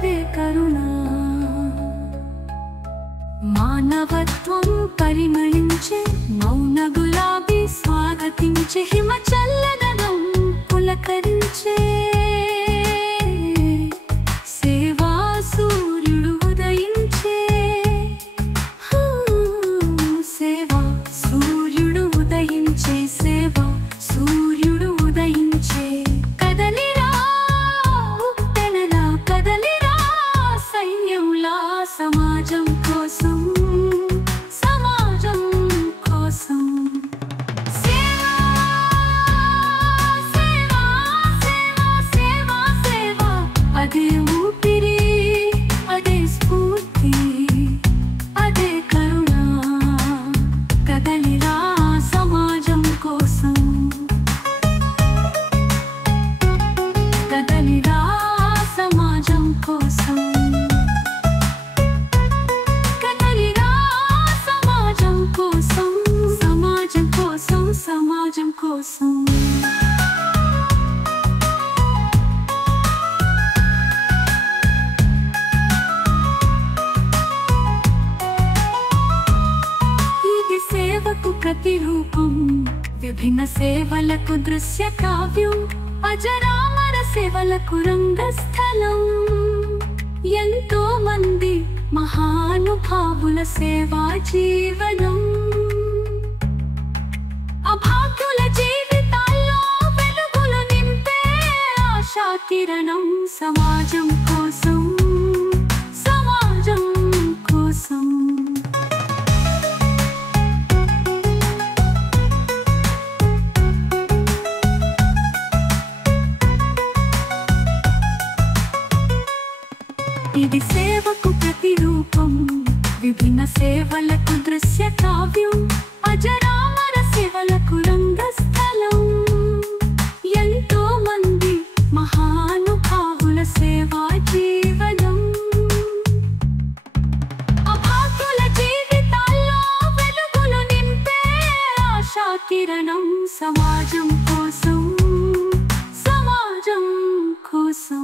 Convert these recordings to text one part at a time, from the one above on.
అదే కరుణ. మానవత్వం పరిమళించే మౌన గులాబీ స్వాగతించే హిమచల్లదనం పులకరించే సేవా సూర్యుడు ఉదయించే. సేవా సూర్యుడు ఉదయించే, సేవా సూర్యుడు ఉదయించే. కదలిరా ఉప్పెనలా, కదలిరా సైన్యంలా, సమాజం కోసం, సమాజం కోసం. సేవా సేవా సేవా సేవా సేవా అదే ఊపిరి, అదే స్ఫూర్తి, అదే కరుణ. కదలిరా సమాజం కోసం, కదలిరా సమాజం కోసం, కదలిరా సమాజం కోసం, సమాజం కోసం, సమాజం కోసం. ఇది సేవకు ప్రతిరూపం, విభిన్న సేవలకు దృశ్య కావ్యం, అజరామర సేవలకు రంగస్థలం. ఎంతో మంది మహానుభావుల సేవా జీవనం, అభాగ్యుల జీవితాల్లో వెలుగులు నింపే ఆశా కిరణం. సమాజం కోసం, సమాజం కోసం. ఇది సేవకు ప్రతిరూపం, విభిన్న సేవలకు దృశ్య కావ్యం, అజరామర సేవలకు రంగస్థలం. ఎంతో మంది మహానుభావుల సేవా జీవనం, అభాగ్యుల జీవితాల్లో వెలుగులు నింపే ఆశా కిరణం. సమాజం కోసం, సమాజం కోసం.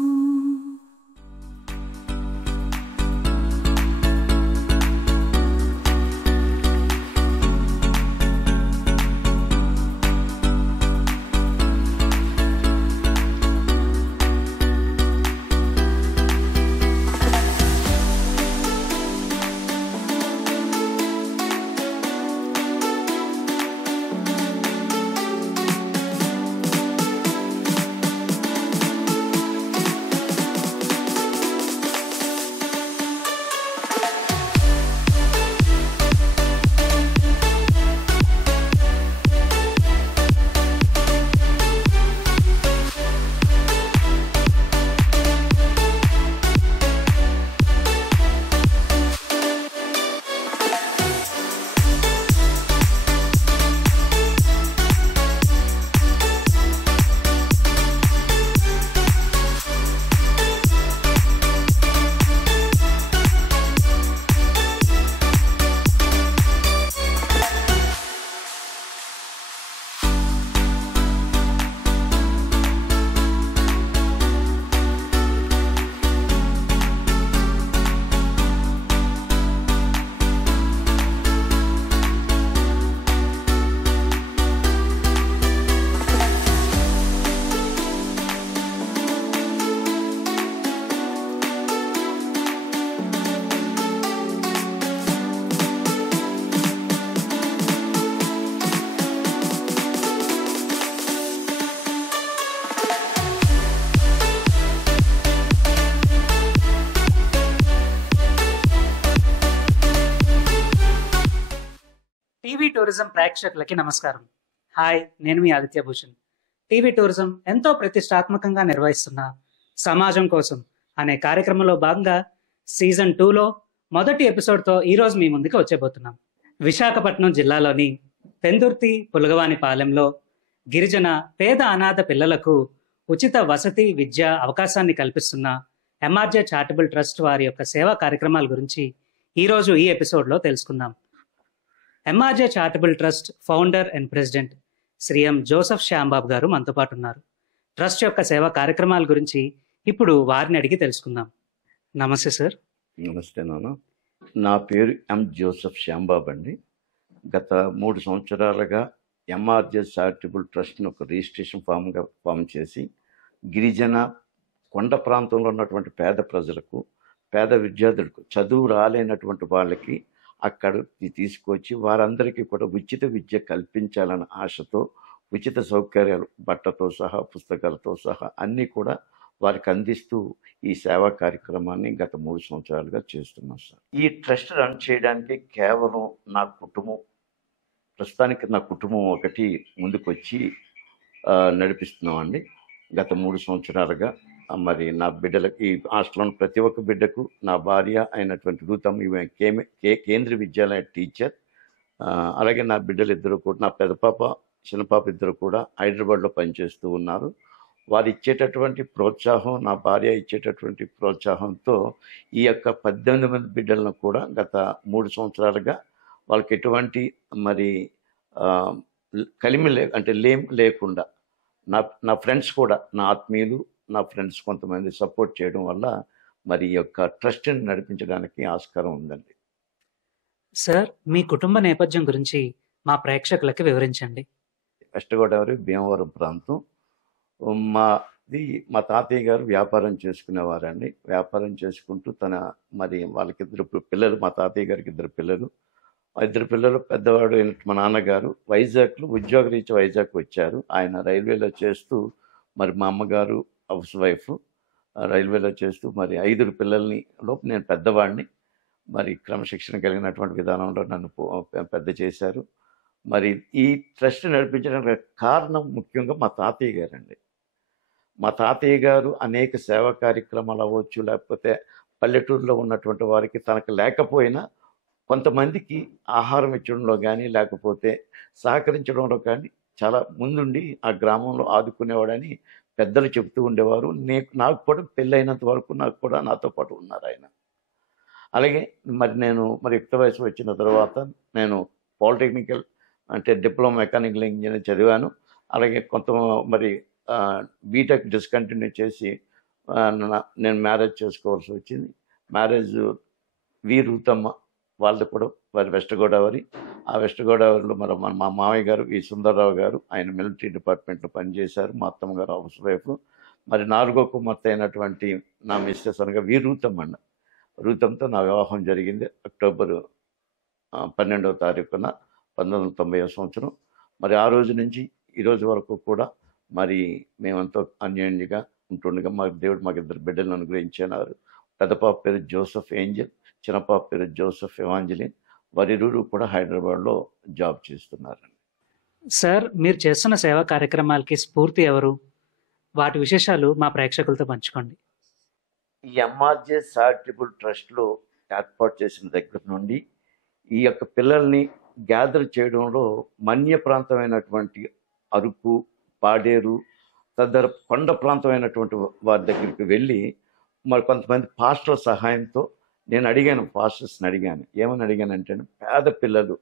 టీవీ టూరిజం ప్రేక్షకులకి నమస్కారం. హాయ్, నేను మీ ఆదిత్య భూషణ్. టీవీ టూరిజం ఎంతో ప్రతిష్టాత్మకంగా నిర్వహిస్తున్న సమాజం కోసం అనే కార్యక్రమంలో భాగంగా సీజన్ 2లో మొదటి ఎపిసోడ్తో ఈరోజు మీ ముందుకు వచ్చేబోతున్నాం. విశాఖపట్నం జిల్లాలోని పెందుర్తి పులగవానిపాలెంలో గిరిజన పేద అనాథ పిల్లలకు ఉచిత వసతి విద్య అవకాశాన్ని కల్పిస్తున్న ఎంఆర్జే చారిటబుల్ ట్రస్ట్ వారి యొక్క సేవా కార్యక్రమాల గురించి ఈరోజు ఈ ఎపిసోడ్లో తెలుసుకుందాం. MRJ charitable trust founder and president Shri M Joseph Shyambabu గారు మనతో పాటు ఉన్నారు. ట్రస్ట్ యొక్క సేవా కార్యక్రమాల గురించి ఇప్పుడు వారిని అడిగి తెలుసుకుందాం. నమస్తే సార్. నమస్తే నాన్న. నా పేరు ఎం. జోసెఫ్ శ్యాంబాబు అండి. గత 3 సంవత్సరాలుగా ఎంఆర్జే చారిటబుల్ ట్రస్ట్‌ని ఒక రిజిస్ట్రేషన్ ఫామ్ చేసి, గిరిజన కొండ ప్రాంతంలో ఉన్నటువంటి పేద ప్రజలకు, పేద విద్యార్థులకు, చదువు రాలేనటువంటి వాళ్ళకి అక్కడికి తీసుకొచ్చి వారందరికీ కూడా ఉచిత విద్య కల్పించాలన్న ఆశతో, ఉచిత సౌకర్యాలు బట్టతో సహా, పుస్తకాలతో సహా అన్నీ కూడా వారికి అందిస్తూ ఈ సేవా కార్యక్రమాన్ని గత 3 సంవత్సరాలుగా చేస్తున్నాం సార్. ఈ ట్రస్ట్ రన్ చేయడానికి కేవలం నా కుటుంబం, ప్రస్తుతానికి నా కుటుంబం ఒకటి ముందుకొచ్చి నడిపిస్తున్నామండి. గత 3 సంవత్సరాలుగా మరి నా బిడ్డలకి, ఈ హాస్టల్లోని ప్రతి ఒక్క బిడ్డకు నా భార్య అయినటువంటి రూతమ్మ ఈమె కేంద్రీయ విద్యాలయ టీచర్. అలాగే నా బిడ్డలు ఇద్దరు కూడా, నా పెద్ద పాప చిన్న పాప ఇద్దరు కూడా హైదరాబాద్లో పనిచేస్తూ ఉన్నారు. వారు ఇచ్చేటటువంటి ప్రోత్సాహం, నా భార్య ఇచ్చేటటువంటి ప్రోత్సాహంతో ఈ యొక్క 18 మంది బిడ్డలను కూడా గత 3 సంవత్సరాలుగా వాళ్ళకి ఎటువంటి మరి కలిమి అంటే లేకుండా నా ఫ్రెండ్స్ కూడా, నా ఆత్మీయులు, నా ఫ్రెండ్స్ కొంతమంది సపోర్ట్ చేయడం వల్ల మరి ఈ యొక్క ట్రస్ట్ని నడిపించడానికి ఆస్కారం ఉందండి. సార్, మీ కుటుంబ నేపథ్యం గురించి మా ప్రేక్షకులకి వివరించండి. వెస్ట్ గోదావరి, భీమవరం ప్రాంతం. మా తాతయ్య గారు వ్యాపారం చేసుకునేవారండి. వ్యాపారం చేసుకుంటూ మరి వాళ్ళకి 2 పిల్లలు, మా తాతయ్య గారికి 2 పిల్లలు. 2 పిల్లలు, పెద్దవాడు మా నాన్నగారు వైజాగ్లో ఉద్యోగరీత్యా వైజాగ్ వచ్చారు. ఆయన రైల్వేలో చేస్తూ, మరి మా అమ్మగారు హౌస్ వైఫ్, రైల్వేలో చేస్తూ మరి 5 పిల్లల్ని నేను పెద్దవాడిని. మరి క్రమశిక్షణ కలిగినటువంటి విధానంలో నన్ను పెద్ద చేశారు. మరి ఈ ట్రస్ట్ నడిపించడానికి కారణం ముఖ్యంగా మా తాతయ్య గారండి. మా తాతయ్య గారు అనేక సేవా కార్యక్రమాలు అవ్వచ్చు, లేకపోతే పల్లెటూరులో ఉన్నటువంటి వారికి తనకు లేకపోయినా కొంతమందికి ఆహారం ఇచ్చడంలో కానీ, లేకపోతే సహకరించడంలో కానీ చాలా ముందుండి ఆ గ్రామంలో ఆదుకునేవాడని పెద్దలు చెప్తూ ఉండేవారు. నాకు కూడా పెళ్ళైనంత వరకు నాకు కూడా నాతో పాటు ఉన్నారు ఆయన. అలాగే నేను యుక్త వయసు వచ్చిన తర్వాత నేను పాలిటెక్నికల్ అంటే డిప్లొమా మెకానికల్ ఇంజనీర్ చదివాను. అలాగే మరి బీటెక్ డిస్కంటిన్యూ చేసి నేను మ్యారేజ్ చేసుకోవాల్సి వచ్చింది. మ్యారేజ్ రూతమ్మ వాళ్ళది కూడా వారి వెస్ట్ గోదావరి. ఆ వెస్ట్ గోదావరిలో మా మామయ్య గారు సుందర్రావు గారు, ఆయన మిలిటరీ డిపార్ట్మెంట్లో పనిచేశారు. మా అత్తమ్మ గారు హౌస్ వైఫ్. మరి 4వ కుమార్తె అయినటువంటి నా మిస్సెస్ అనగా రూతమ్మ అండి. రూతంతో నా వివాహం జరిగింది అక్టోబర్ 12వ తారీఖున 1990వ సంవత్సరం. మరి ఆ రోజు నుంచి ఈ రోజు వరకు కూడా మరి మేమంతా అన్యోన్యంగా ఉంటుండగా దేవుడు మాకు 2 బిడ్డలను అనుగ్రహించినారు. పెద్ద పాప పేరు జోసెఫ్ ఏంజల్, చిన్న పాప పేరు జోసెఫ్ ఎవాంజలిన్. వారిరువురు కూడా హైదరాబాద్లో జాబ్ చేస్తున్నారండి. సార్, మీరు చేస్తున్న సేవా కార్యక్రమాలకి స్ఫూర్తి ఎవరు? వాటి విశేషాలు మా ప్రేక్షకులతో పంచుకోండి. ఈ ఎంఆర్జే చారిటబుల్ ట్రస్ట్లో ఏర్పాటు చేసిన దగ్గర నుండి ఈ యొక్క పిల్లల్ని గ్యాదర్ చేయడంలో మన్య ప్రాంతమైనటువంటి అరకు, పాడేరు తదితర కొండ ప్రాంతమైనటువంటి వారి దగ్గరికి వెళ్ళి మరి కొంతమంది పాస్టర్ల సహాయంతో నేను అడిగాను, పాస్టర్స్ని అడిగాను. ఏమని అడిగానంటే, పేద పిల్లలు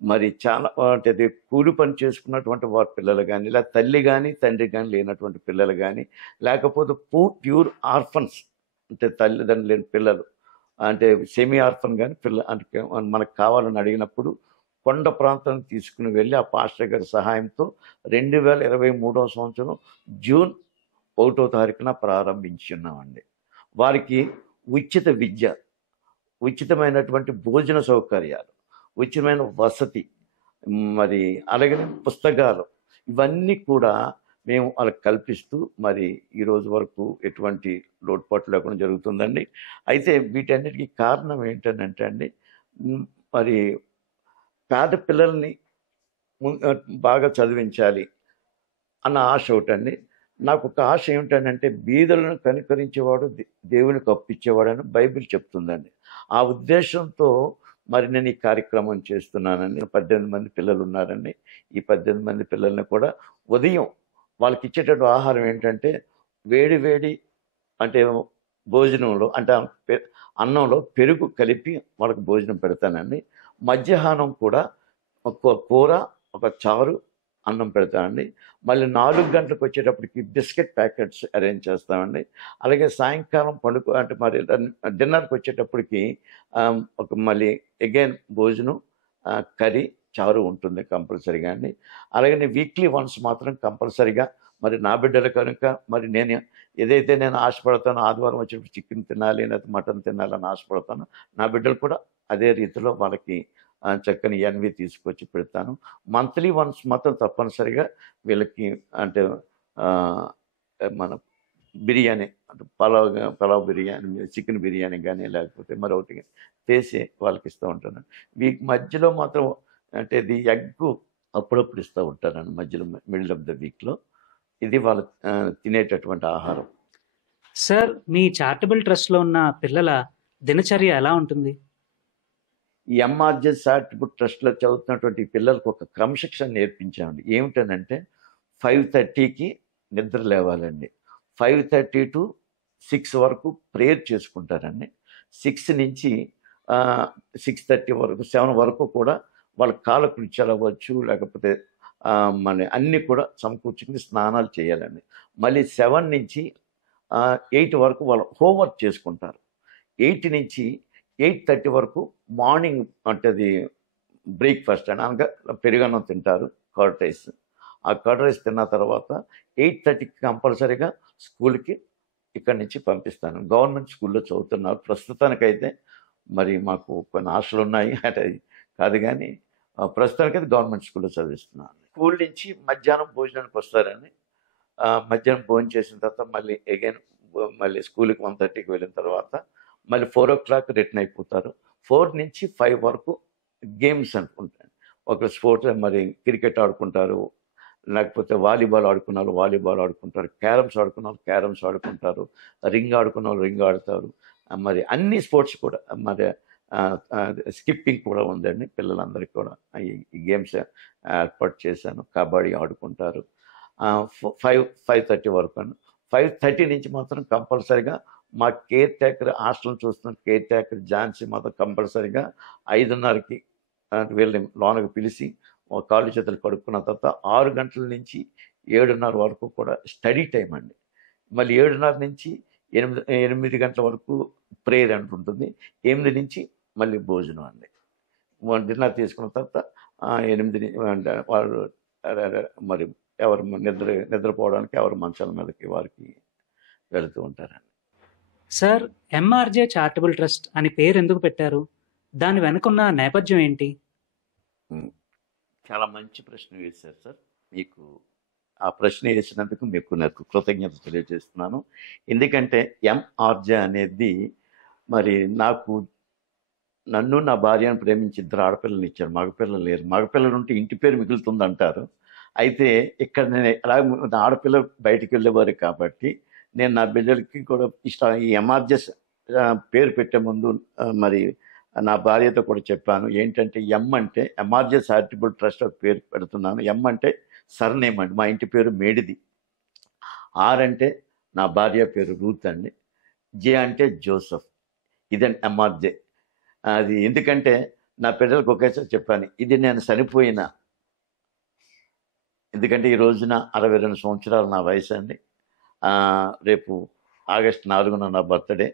మరి చాలా అంటే కూలి పని చేసుకున్నటువంటి వారి పిల్లలు కానీ, లేదా తల్లి కానీ తండ్రి కానీ లేనటువంటి పిల్లలు కానీ, లేకపోతే ప్యూర్ ఆర్ఫన్స్ అంటే తల్లిదండ్రులు లేని పిల్లలు, అంటే సెమీ ఆర్ఫన్ కానీ అంటే మనకు కావాలని అడిగినప్పుడు కొండ ప్రాంతానికి తీసుకుని వెళ్ళి ఆ పాస్టర్ గారి సహాయంతో 2023వ సంవత్సరం జూన్ 1వ తారీఖున ప్రారంభించి ఉన్నామండి. వారికి ఉచిత విద్య, ఉచితమైనటువంటి భోజన సౌకర్యాలు, ఉచితమైన వసతి, మరి అలాగే పుస్తకాలు, ఇవన్నీ కూడా మేము వాళ్ళకి కల్పిస్తూ మరి ఈరోజు వరకు ఎటువంటి లోటుపాట్లు లేకుండా జరుగుతుందండి. అయితే వీటన్నిటికీ కారణం ఏంటంటే అండి, మరి పేద పిల్లల్ని బాగా చదివించాలి అన్న ఆశ ఒకటండి. నాకు ఒక ఆశ ఏమిటంటే, బీదలను కనికరించేవాడు దేవునికి అప్పిచ్చేవాడని బైబిల్ చెప్తుందండి. ఆ ఉద్దేశంతో మరి నేను ఈ కార్యక్రమం చేస్తున్నానండి. 18 మంది పిల్లలు ఉన్నారండి. ఈ 18 మంది పిల్లల్ని కూడా ఉదయం వాళ్ళకి ఇచ్చేటటువంటి ఆహారం ఏంటంటే, వేడి అంటే భోజనంలో అంటే అన్నంలో పెరుగు కలిపి వాళ్ళకి భోజనం పెడతానండి. మధ్యాహ్నం కూడా ఒక కూర, ఒక చారు, అన్నం పెడతామండి. మళ్ళీ 4 గంటలకు వచ్చేటప్పటికి బిస్కెట్ ప్యాకెట్స్ అరేంజ్ చేస్తామండి. అలాగే సాయంకాలం అంటే మరి డిన్నర్కి వచ్చేటప్పటికి ఒక మళ్ళీ అగైన్ భోజనం, కర్రీ, చారు ఉంటుంది కంపల్సరీగా అండి. అలాగే వీక్లీ వన్స్ మాత్రం కంపల్సరీగా మరి నా బిడ్డలు కనుక మరి నేను ఏదైతే నేను ఆశపడతానో ఆదివారం వచ్చినప్పుడు చికెన్ తినాలి లేకపోతే మటన్ తినాలని ఆశపడతానో నా బిడ్డలు కూడా అదే రీతిలో వాళ్ళకి చక్కని ఇవన్నీ తీసుకొచ్చి పెడతాను. మంత్లీ వన్స్ మాత్రం తప్పనిసరిగా వీళ్ళకి అంటే మన బిర్యానీ అంటే పలావ్ బిర్యానీ, చికెన్ బిర్యానీ కానీ లేకపోతే మరొకటి చేసి వాళ్ళకి ఇస్తూ ఉంటాను. వీక్ మధ్యలో మాత్రం అంటే ఇది ఎగ్ అప్పుడప్పుడు ఇస్తూ ఉంటానండి మధ్యలో మిడిల్ ఆఫ్ ద వీక్లో. ఇది వాళ్ళు తినేటటువంటి ఆహారం. సార్, మీ చారిటబుల్ ట్రస్ట్లో ఉన్న పిల్లల దినచర్య ఎలా ఉంటుంది? ఈ ఎంఆర్జే చారిటబుల్ ట్రస్ట్లో చదువుతున్నటువంటి పిల్లలకు ఒక క్రమశిక్షణ నేర్పించామండి. ఏమిటనంటే 5:30కి నిద్ర లేవాలండి. 5:30 to 6 వరకు ప్రేయర్ చేసుకుంటారండి. 6 నుంచి 6:30 వరకు 7 వరకు కూడా వాళ్ళ కాలకృత్యాలు అవ్వచ్చు లేకపోతే మన అన్నీ కూడా సమకూర్చుకుని స్నానాలు చేయాలండి. మళ్ళీ 7 నుంచి 8 వరకు వాళ్ళు హోంవర్క్ చేసుకుంటారు. 8 నుంచి 8:30 వరకు మార్నింగ్ అంటే అది బ్రేక్ఫాస్ట్ అని అనగా పెరుగన్నం తింటారు, కర్డ్ రైస్. ఆ కర్డ్ రైస్ తిన్న తర్వాత 8:30కి కంపల్సరీగా స్కూల్కి ఇక్కడి నుంచి పంపిస్తాను. గవర్నమెంట్ స్కూల్లో చదువుతున్నారు ప్రస్తుతానికైతే. మరి మాకు కొన్ని ఆశలు ఉన్నాయి అంటే కాదు కానీ ప్రస్తుతానికైతే గవర్నమెంట్ స్కూల్లో చదివిస్తున్నాను. స్కూల్ నుంచి మధ్యాహ్నం భోజనానికి వస్తారండి. మధ్యాహ్నం భోజనం చేసిన తర్వాత మళ్ళీ అగైన్ మళ్ళీ స్కూల్కి 1:30కి వెళ్ళిన తర్వాత మళ్ళీ 4 o'clock రిటర్న్ అయిపోతారు. 4 నుంచి 5 వరకు గేమ్స్ అనుకుంటాను. ఒక స్పోర్ట్స్ మరి క్రికెట్ ఆడుకుంటారు, లేకపోతే వాలీబాల్ ఆడుకున్నారు వాలీబాల్ ఆడుకుంటారు, క్యారమ్స్ ఆడుకున్నారు క్యారమ్స్ ఆడుకుంటారు, రింగ్ ఆడుకున్న వాళ్ళు రింగ్ ఆడతారు. మరి అన్ని స్పోర్ట్స్ కూడా మరి స్కిప్పింగ్ కూడా ఉందండి పిల్లలందరికీ కూడా. ఈ గేమ్స్ ఏర్పాటు చేశాను. కబడ్డీ ఆడుకుంటారు. 5:30 వరకు అండి. 5:30 నుంచి మాత్రం కంపల్సరీగా మా కేర్ టేకర్ హాస్టల్ చూస్తున్న కేర్ టేకర్ ఝాన్సీ మాత్రం కంపల్సరీగా 5:30కి వీళ్ళని లోనకి పిలిచి కాళ్ళు చేతులు కడుక్కున్న తర్వాత 6 గంటల నుంచి 7:30 వరకు కూడా స్టడీ టైం అండి. మళ్ళీ 7:30 నుంచి 8 గంటల వరకు ప్రేయర్ అంటుంటుంది. 8 నుంచి మళ్ళీ భోజనం అండి. డిన్నర్ తీసుకున్న తర్వాత 8 వాళ్ళు మరి ఎవరు నిద్రపోవడానికి ఎవరు మంచాల మీదకి వారికి వెళుతూ ఉంటారండి. సార్, ఎంఆర్జే చారిటబుల్ ట్రస్ట్ అని పేరు ఎందుకు పెట్టారు? దాని వెనుకున్న నేపథ్యం ఏంటి? చాలా మంచి ప్రశ్న వేశారు సార్. మీకు ఆ ప్రశ్న వేసినందుకు మీకు నాకు కృతజ్ఞత తెలియజేస్తున్నాను. ఎందుకంటే ఎంఆర్జే అనేది మరి నన్ను నా భార్యను ప్రేమించి 2 ఆడపిల్లలు ఇచ్చారు. మగపిల్లలు లేరు. మగపిల్లలు ఉంటే ఇంటి పేరు మిగులుతుంది అంటారు. అయితే ఇక్కడ నేను ఎలా ఆడపిల్లలు బయటికి వెళ్ళేవారు కాబట్టి నేను నా బిడ్డలకి కూడా ఈ ఎంఆర్జెస్ పేరు పెట్టే ముందు మరి నా భార్యతో కూడా చెప్పాను. ఏంటంటే ఎం అంటే ఎంఆర్జే చారిటబుల్ ట్రస్ట్ పేరు పెడుతున్నాను. ఎం అంటే సర్నేమ్ అండి, మా ఇంటి పేరు మేడిది. ఆర్ అంటే నా భార్య పేరు రూత్ అండి. జే అంటే జోసఫ్. ఇదండి ఎంఆర్జే. అది ఎందుకంటే నా పిల్లలకు ఒకేసారి చెప్పాను, ఇది నేను చనిపోయినా, ఎందుకంటే ఈ రోజున 62 సంవత్సరాలు నా వయసు అండి. రేపు ఆగస్టు 4న నా బర్త్డే.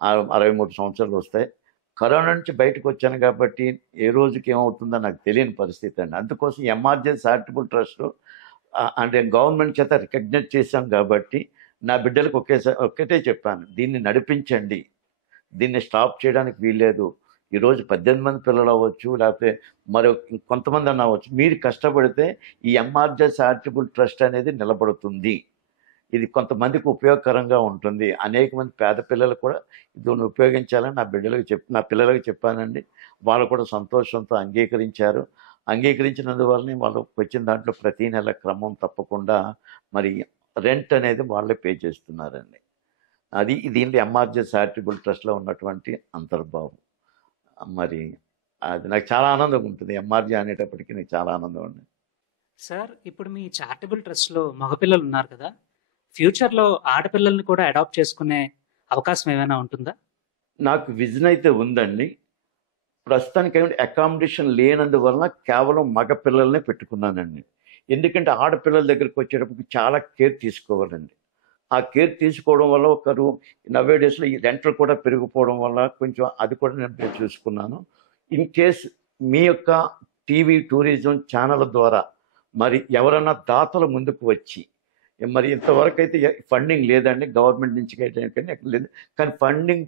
63 సంవత్సరాలు వస్తాయి. కరోనా నుంచి బయటకు వచ్చాను కాబట్టి ఏ రోజుకి ఏమవుతుందో నాకు తెలియని పరిస్థితి అండి. అందుకోసం ఎంఆర్జే చారిటబుల్ ట్రస్ట్ అంటే గవర్నమెంట్ చేత రికగ్నైజ్ చేశాం కాబట్టి నా బిడ్డలకు ఒక్కటే చెప్పాను, దీన్ని నడిపించండి, దీన్ని స్టాప్ చేయడానికి వీల్లేదు. ఈరోజు 18 మంది పిల్లలు అవ్వచ్చు, లేకపోతే మరో కొంతమంది అన్న అవ్వచ్చు. మీరు కష్టపడితే ఈ ఎంఆర్జే చారిటబుల్ ట్రస్ట్ అనేది నిలబడుతుంది. ఇది కొంతమందికి ఉపయోగకరంగా ఉంటుంది. అనేక మంది పేద పిల్లలు కూడా దీన్ని ఉపయోగించాలని నా పిల్లలకు చెప్పానండి. వాళ్ళు కూడా సంతోషంతో అంగీకరించారు. అంగీకరించినందువల్లనే వాళ్ళకి వచ్చిన దాంట్లో ప్రతి నెల క్రమం తప్పకుండా మరి రెంట్ అనేది వాళ్ళే పే చేస్తున్నారండి. దీంట్లో ఎంఆర్జే చారిటబుల్ ట్రస్ట్లో ఉన్నటువంటి అంతర్భావం. మరి అది నాకు చాలా ఆనందంగా ఉంటుంది. ఎంఆర్జే అనేటప్పటికీ నాకు చాలా ఆనందం అండి. సార్, ఇప్పుడు మీ చారిటబుల్ ట్రస్ట్లో మగపిల్లలు ఉన్నారు కదా, ఫ్యూచర్లో ఆడపిల్లల్ని కూడా అడాప్ట్ చేసుకునే అవకాశం ఏమైనా ఉంటుందా? నాకు విజన్ అయితే ఉందండి. ప్రస్తుతానికి ఏమంటే అకామిడేషన్ లేనందువలన కేవలం మగ పిల్లల్నే పెట్టుకున్నానండి. ఎందుకంటే ఆడపిల్లల దగ్గరికి వచ్చేటప్పుడు చాలా కేర్ తీసుకోవాలండి. ఆ కేర్ తీసుకోవడం వల్ల ఒకరు నవ్వే డేస్లో ఈ రెంట్లు కూడా పెరిగిపోవడం వల్ల కొంచెం అది కూడా నేను చూసుకున్నాను. ఇన్ కేస్ మీ యొక్క టీవీ టూరిజం ఛానల్ ద్వారా మరి ఎవరన్నా దాతలు ముందుకు వచ్చి మరి ఇంతవరకు అయితే ఫండింగ్ లేదండి గవర్నమెంట్ నుంచి కానీ లేదు, కానీ ఫండింగ్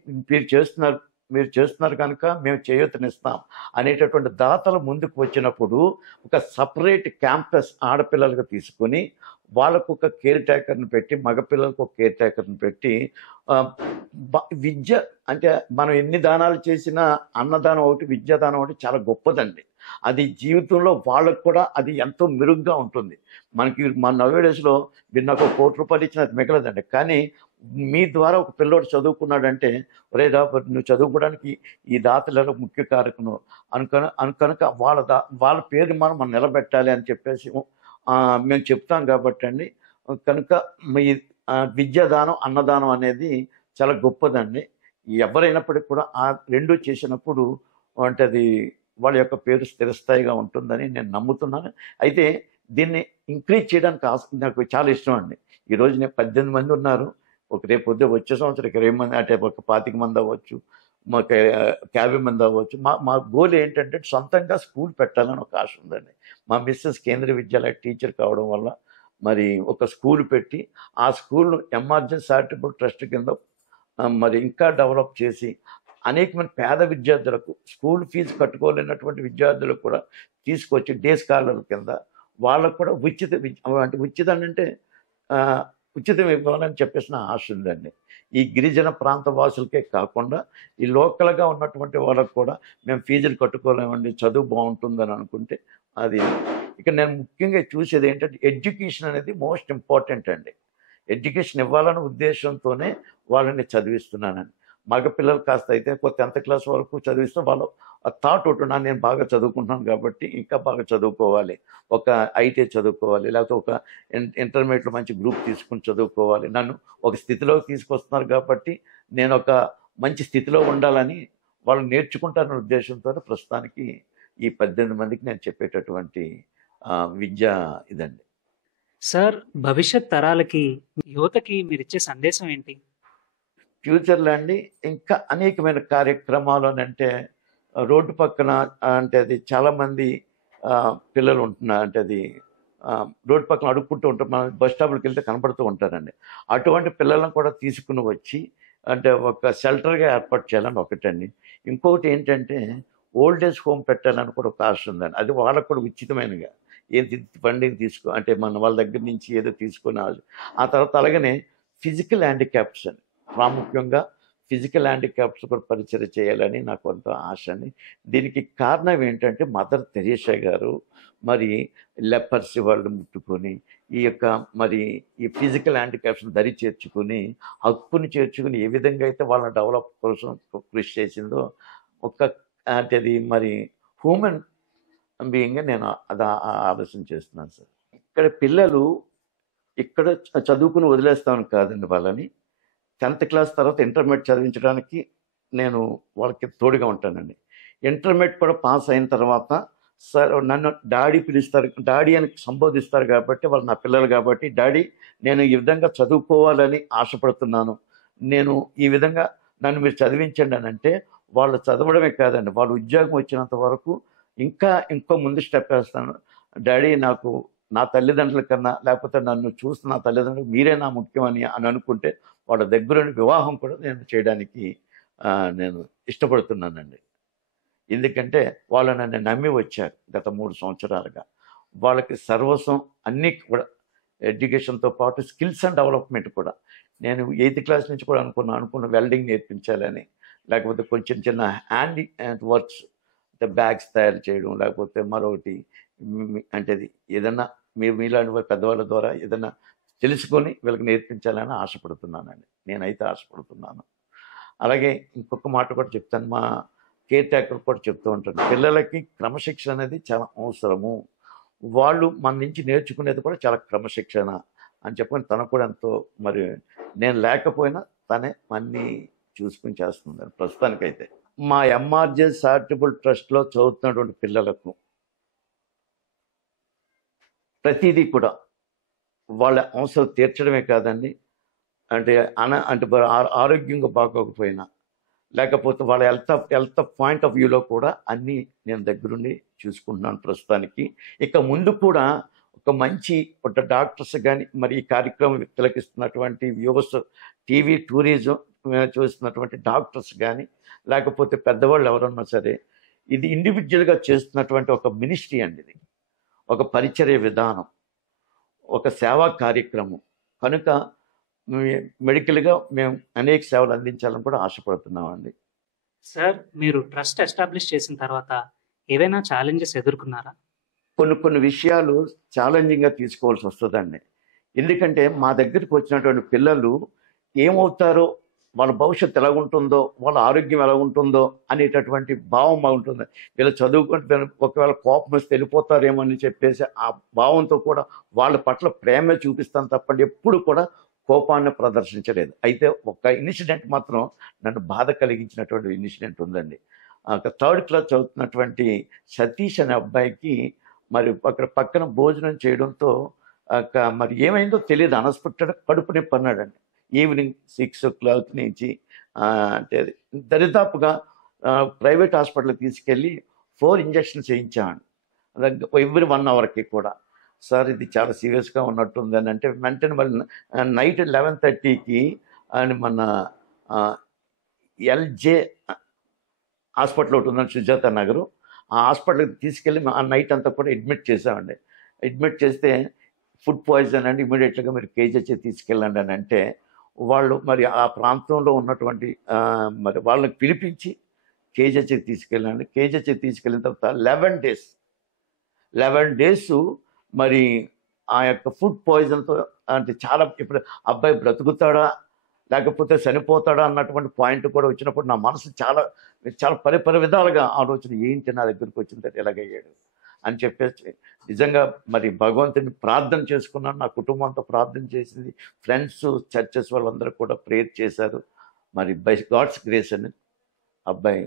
మీరు చేస్తున్నారు కనుక మేము చేయూతనిస్తాం అనేటటువంటి దాతలు ముందుకు వచ్చినప్పుడు ఒక సపరేట్ క్యాంపస్ ఆడపిల్లలకు తీసుకొని వాళ్ళకు ఒక కేర్ టేకర్ని పెట్టి మగపిల్లలకు ఒక కేర్ టేకర్ని పెట్టి విద్య అంటే మనం ఎన్ని దానాలు చేసినా అన్నదానం ఒకటి విద్యాదానం ఒకటి చాలా గొప్పదండి. అది జీవితంలో వాళ్ళకు కూడా అది ఎంతో మెరుగ్గా ఉంటుంది. మనకి మన నవ్వేడేస్లో మీరు నాకు ₹1,00,00,000 ఇచ్చినా అది మిగలదండి. కానీ మీ ద్వారా ఒక పిల్లోడు చదువుకున్నాడంటే ఒరే రా నువ్వు చదువుకోవడానికి ఈ దాతలలో ముఖ్య కారకును కనుక వాళ్ళ పేరు మనం నిలబెట్టాలి అని చెప్పేసి మేము చెప్తాం కాబట్టి అండి. కనుక మీ విద్యాదానం అన్నదానం అనేది చాలా గొప్పదండి. ఎవరైనప్పటికీ కూడా ఆ రెండు చేసినప్పుడు అంటే అది వాళ్ళ యొక్క పేరు స్థిరస్థాయిగా ఉంటుందని నేను నమ్ముతున్నాను. అయితే దీన్ని ఇంక్రీజ్ చేయడానికి నాకు చాలా ఇష్టం అండి. ఈరోజు నేను 18 మంది ఉన్నారు. రేపు పొద్దున వచ్చే సంవత్సరం 20 మంది అంటే ఒక 25 మంది అవ్వచ్చు, మాకు 50 మంది అవ్వచ్చు. మా గోల్ ఏంటంటే సొంతంగా స్కూల్ పెట్టాలని ఒక ఆశ ఉందండి. మా మిస్సెస్ కేంద్రీయ విద్యాలయ టీచర్ కావడం వల్ల మరి ఒక స్కూల్ పెట్టి ఆ స్కూల్ ఎమర్జెన్సీ చారిటబుల్ ట్రస్ట్ కింద మరి ఇంకా డెవలప్ చేసి అనేకమంది పేద విద్యార్థులకు స్కూల్ ఫీజు కట్టుకోలేనటువంటి విద్యార్థులకు కూడా తీసుకొచ్చి డే స్కాలర్ల కింద వాళ్ళకు కూడా ఉచితం అంటే ఉచితం ఇవ్వాలని చెప్పేసి నా ఆశ ఉందండి. ఈ గిరిజన ప్రాంత వాసులకే కాకుండా ఈ లోకల్గా ఉన్నటువంటి వాళ్ళకు కూడా మేము ఫీజులు కట్టుకోలేమండి, చదువు బాగుంటుందని అనుకుంటే అది ఇక నేను ముఖ్యంగా చూసేది ఏంటంటే ఎడ్యుకేషన్ అనేది మోస్ట్ ఇంపార్టెంట్ అండి. ఎడ్యుకేషన్ ఇవ్వాలనే ఉద్దేశంతోనే వాళ్ళని చదివిస్తున్నానండి. మగపిల్లలు కాస్త అయితే 10th క్లాస్ వరకు చదివిస్తే వాళ్ళు ఆ థాట్ ఒకటి నేను బాగా చదువుకుంటున్నాను కాబట్టి ఇంకా బాగా చదువుకోవాలి, ఒక ఐటీ చదువుకోవాలి, లేకపోతే ఒక ఇంటర్మీడియట్లో మంచి గ్రూప్ తీసుకుని చదువుకోవాలి, నన్ను ఒక స్థితిలోకి తీసుకొస్తున్నారు కాబట్టి నేను ఒక మంచి స్థితిలో ఉండాలని వాళ్ళు నేర్చుకుంటారనే ఉద్దేశంతో ప్రస్తుతానికి ఈ 18 మందికి నేను చెప్పేటటువంటి విద్య ఇదండి. సార్, భవిష్యత్ తరాలకి యువతకి మీరు ఇచ్చే సందేశం ఏంటి? ఫ్యూచర్లో అండి ఇంకా అనేకమైన కార్యక్రమాలు అని అంటే రోడ్డు పక్కన అంటే అది చాలామంది పిల్లలు ఉంటున్నారు. అంటే అది రోడ్డు పక్కన అడుక్కుంటూ ఉంటారు, మన బస్ స్టాప్కి వెళ్తే కనపడుతూ ఉంటారండి. అటువంటి పిల్లలను కూడా తీసుకుని వచ్చి అంటే ఒక షెల్టర్గా ఏర్పాటు చేయాలని ఒకటండి. ఇంకొకటి ఏంటంటే ఓల్డ్ ఏజ్ హోమ్ పెట్టాలని కూడా ఒక ఆశ ఉందండి. అది వాళ్ళకు కూడా ఉచితమైనగా ఫండింగ్ అంటే మన వాళ్ళ దగ్గర నుంచి ఏదో తీసుకుని ఆ తర్వాత అలాగనే ఫిజికల్ హ్యాండిక్యాప్స్ అని ప్రాముఖ్యంగా ఫిజికల్ హ్యాండిక్యాప్స్ కూడా పరిచయం చేయాలని నాకు కొంత ఆశ అండి. దీనికి కారణం ఏంటంటే మదర్ తెరీసా గారు మరి లెపర్సీ వాళ్ళు ముట్టుకొని ఈ యొక్క మరి ఈ ఫిజికల్ హ్యాండిక్యాప్స్ని దరి చేర్చుకుని హక్కుని చేర్చుకుని ఏ విధంగా అయితే వాళ్ళని డెవలప్ కోసం కృషి చేసిందో ఒక అంటే అది మరి హ్యూమన్ బీయింగ్గా నేను అది ఆలోచన చేస్తున్నాను సార్. ఇక్కడ పిల్లలు ఇక్కడ చదువుకుని వదిలేస్తామని కాదండి, వాళ్ళని 10th క్లాస్ తర్వాత ఇంటర్మీడియట్ చదివించడానికి నేను వాళ్ళకి తోడుగా ఉంటానండి. ఇంటర్మీడియట్ కూడా పాస్ అయిన తర్వాత సార్ నన్ను డాడీ పిలుస్తారు, డాడీ అని సంబోధిస్తారు కాబట్టి వాళ్ళు నా పిల్లలు కాబట్టి డాడీ నేను ఈ విధంగా చదువుకోవాలని ఆశపడుతున్నాను, నేను ఈ విధంగా నన్ను మీరు చదివించండి అని అంటే వాళ్ళు చదవడమే కాదండి, వాళ్ళు ఉద్యోగం వచ్చినంత వరకు ఇంకో ముందు స్టెప్ వేస్తాను. డాడీ నాకు నా తల్లిదండ్రుల కన్నా లేకపోతే నన్ను చూసిన నా తల్లిదండ్రులు మీరే నా ముఖ్యమని అనుకుంటే వాళ్ళ దగ్గరుండి వివాహం కూడా నేను చేయడానికి నేను ఇష్టపడుతున్నానండి. ఎందుకంటే వాళ్ళు నన్ను నమ్మి వచ్చారు గత 3 సంవత్సరాలుగా. వాళ్ళకి సర్వస్వం అన్నీ కూడా ఎడ్యుకేషన్తో పాటు స్కిల్స్ అండ్ డెవలప్మెంట్ కూడా నేను 8th క్లాస్ నుంచి కూడా అనుకున్న వెల్డింగ్ నేర్పించాలని, లేకపోతే కొంచెం చిన్న హ్యాండ్ వర్క్స్ అంటే బ్యాగ్స్ తయారు చేయడం, లేకపోతే మరొకటి అంటే అది ఏదన్నా మీలాంటి పెద్దవాళ్ళ ద్వారా ఏదైనా తెలుసుకొని వీళ్ళకి నేర్పించాలని ఆశపడుతున్నానండి. నేనైతే ఆశపడుతున్నాను. అలాగే ఇంకొక మాట కూడా చెప్తాను, మా కేర్ టేకర్ కూడా చెప్తూ ఉంటాను, పిల్లలకి క్రమశిక్షణ అనేది చాలా అవసరము, వాళ్ళు మన నుంచి నేర్చుకునేది కూడా చాలా క్రమశిక్షణ అని చెప్పుకొని తను కూడా ఎంతో మరి నేను లేకపోయినా తనే అన్నీ చూసుకుని చేస్తుందండి. ప్రస్తుతానికైతే మా ఎంఆర్జే చారిటబుల్ ట్రస్ట్లో చదువుతున్నటువంటి పిల్లలకు ప్రతిదీ కూడా వాళ్ళ అవసరం తీర్చడమే కాదండి, అంటే అంటే ఆరోగ్యంగా బాగోకపోయినా, లేకపోతే వాళ్ళ హెల్త్ పాయింట్ ఆఫ్ వ్యూలో కూడా అన్నీ నేను దగ్గరుండి చూసుకుంటున్నాను ప్రస్తుతానికి. ఇక ముందు కూడా ఒక మంచి డాక్టర్స్ కానీ, మరి ఈ కార్యక్రమం తిలకిస్తున్నటువంటి వ్యూవర్స్, టీవీ టూరిజం చూస్తున్నటువంటి డాక్టర్స్ కానీ, లేకపోతే పెద్దవాళ్ళు ఎవరన్నా సరే, ఇది ఇండివిజువల్గా చేస్తున్నటువంటి ఒక మినిస్ట్రీ అండి. ఇది ఒక పరిచర్య విధానం, ఒక సేవా కార్యక్రమం కనుక మెడికల్గా మేము అనేక సేవలు అందించాలని కూడా ఆశపడుతున్నామండి. సార్, మీరు ట్రస్ట్ ఎస్టాబ్లిష్ చేసిన తర్వాత ఏవైనా ఛాలెంజెస్ ఎదుర్కొన్నారా? కొన్ని విషయాలు ఛాలెంజింగ్గా తీసుకోవాల్సి వస్తుందండి. ఎందుకంటే మా దగ్గరికి వచ్చినటువంటి పిల్లలు ఏమవుతారో, వాళ్ళ భవిష్యత్తు ఎలా ఉంటుందో, వాళ్ళ ఆరోగ్యం ఎలా ఉంటుందో అనేటటువంటి భావం ఉంటుంది. వీళ్ళు చదువుకుంటే ఒకవేళ కోపం వస్తే వెళ్ళిపోతారేమో అని చెప్పేసి ఆ భావంతో కూడా వాళ్ళ పట్ల ప్రేమే చూపిస్తాను తప్పండి ఎప్పుడు కూడా కోపాన్ని ప్రదర్శించలేదు. అయితే ఒక ఇన్సిడెంట్ మాత్రం నన్ను బాధ కలిగించినటువంటి ఇన్సిడెంట్ ఉందండి. థర్డ్ క్లాస్ చదువుతున్నటువంటి సతీష్ అనే అబ్బాయికి మరి అక్కడ పక్కన భోజనం చేయడంతో మరి ఏమైందో తెలియదు, అన్ఎక్స్పెక్టెడ్ కడుపు నొప్పి అన్నాడండి. ఈవినింగ్ 6 o'clock నుంచి అంటే దరిదాపుగా ప్రైవేట్ హాస్పిటల్కి తీసుకెళ్ళి 4 ఇంజక్షన్స్ వేయించామండి, ఎవ్రీ 1 hourకి కూడా. సార్ ఇది చాలా సీరియస్గా ఉన్నట్టుంది అని అంటే వెంటనే మళ్ళీ నైట్ 11:30కి అని మన ఎల్జే హాస్పిటల్ ఒకటి ఉందండి సుజాత నగరు, ఆ హాస్పిటల్కి తీసుకెళ్ళి ఆ నైట్ అంతా కూడా అడ్మిట్ చేసామండి. అడ్మిట్ చేస్తే ఫుడ్ పాయిజన్ అండి, ఇమీడియట్గా మీరు కేజీహెచ్ తీసుకెళ్ళండి అని అంటే వాళ్ళు మరి ఆ ప్రాంతంలో ఉన్నటువంటి మరి వాళ్ళని పిలిపించి కేజీహెచ్కి తీసుకెళ్ళండి. కేజీహెచ్కి తీసుకెళ్ళిన తర్వాత 11 days మరి ఆ యొక్క ఫుడ్ పాయిజన్తో అంటే చాలా, ఇప్పుడు అబ్బాయి బ్రతుకుతాడా లేకపోతే చనిపోతాడా అన్నటువంటి పాయింట్ కూడా వచ్చినప్పుడు నా మనసు చాలా చాలా పరి విధాలుగా ఆలోచన, ఏంటి నా దగ్గరికి వచ్చిన తర్వాత ఎలాగయ్యాడు అని చెప్పేసి నిజంగా మరి భగవంతుని ప్రార్థన చేసుకున్నాను. నా కుటుంబం అంతా ప్రార్థన చేసింది, ఫ్రెండ్స్ చర్చెస్ వాళ్ళందరూ కూడా ప్రేయర్ చేశారు. మరి బై గాడ్స్ గ్రేస్ అని అబ్బాయి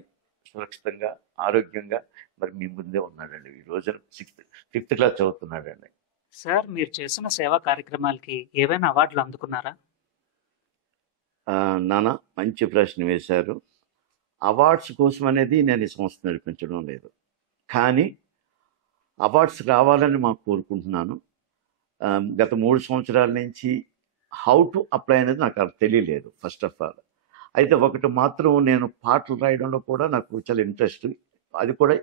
సురక్షితంగా ఆరోగ్యంగా మరి మీ ముందే ఉన్నాడండి. ఈ రోజున 5th class చదువుతున్నాడండి. సార్, మీరు చేసిన సేవా కార్యక్రమాలకి ఏవైనా అవార్డులు అందుకున్నారా? నాన్న మంచి ప్రశ్న వేశారు. అవార్డ్స్ కోసం అనేది నేను ఈ సంస్థ నడిపించడం లేదు, కానీ అవార్డ్స్ రావాలని మాకు కోరుకుంటున్నాను. గత 3 సంవత్సరాల నుంచి హౌ టు అప్లై అనేది నాకు తెలియలేదు ఫస్ట్ ఆఫ్ ఆల్. అయితే ఒకటి మాత్రం, నేను పాటలు రాయడంలో కూడా నాకు చాలా ఇంట్రెస్ట్, అది కూడా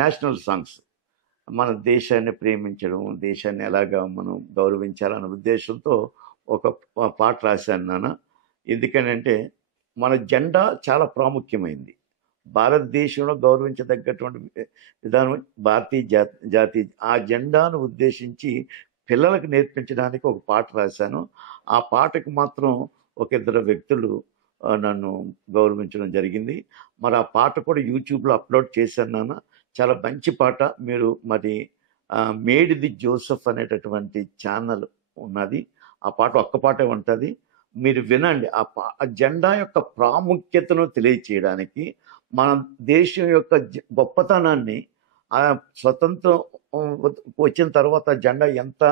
నేషనల్ సాంగ్స్, మన దేశాన్ని ప్రేమించడం, దేశాన్ని ఎలాగా మనం గౌరవించాలన్న ఉద్దేశంతో ఒక పాట రాశాను నాన్న. ఎందుకనంటే మన జెండా చాలా ప్రాముఖ్యమైంది, భారతదేశంలో గౌరవించదగ్గటువంటి విధానం భారతీయ జాతి. ఆ జెండాను ఉద్దేశించి పిల్లలకు నేర్పించడానికి ఒక పాట రాశాను. ఆ పాటకు మాత్రం ఒక 2 వ్యక్తులు నన్ను గౌరవించడం జరిగింది. మరి ఆ పాట కూడా యూట్యూబ్లో అప్లోడ్ చేశాను నాన్న. చాలా మంచి పాట. మీరు మరి మేడ్ ది జోసెఫ్ అనేటటువంటి ఛానల్ ఉన్నది, ఆ పాట ఒక్క పాటే ఉంటుంది, మీరు వినండి. ఆ జెండా యొక్క ప్రాముఖ్యతను తెలియచేయడానికి, మన దేశం యొక్క గొప్పతనాన్ని, ఆ స్వతంత్రం వచ్చిన తర్వాత జెండా ఎంత,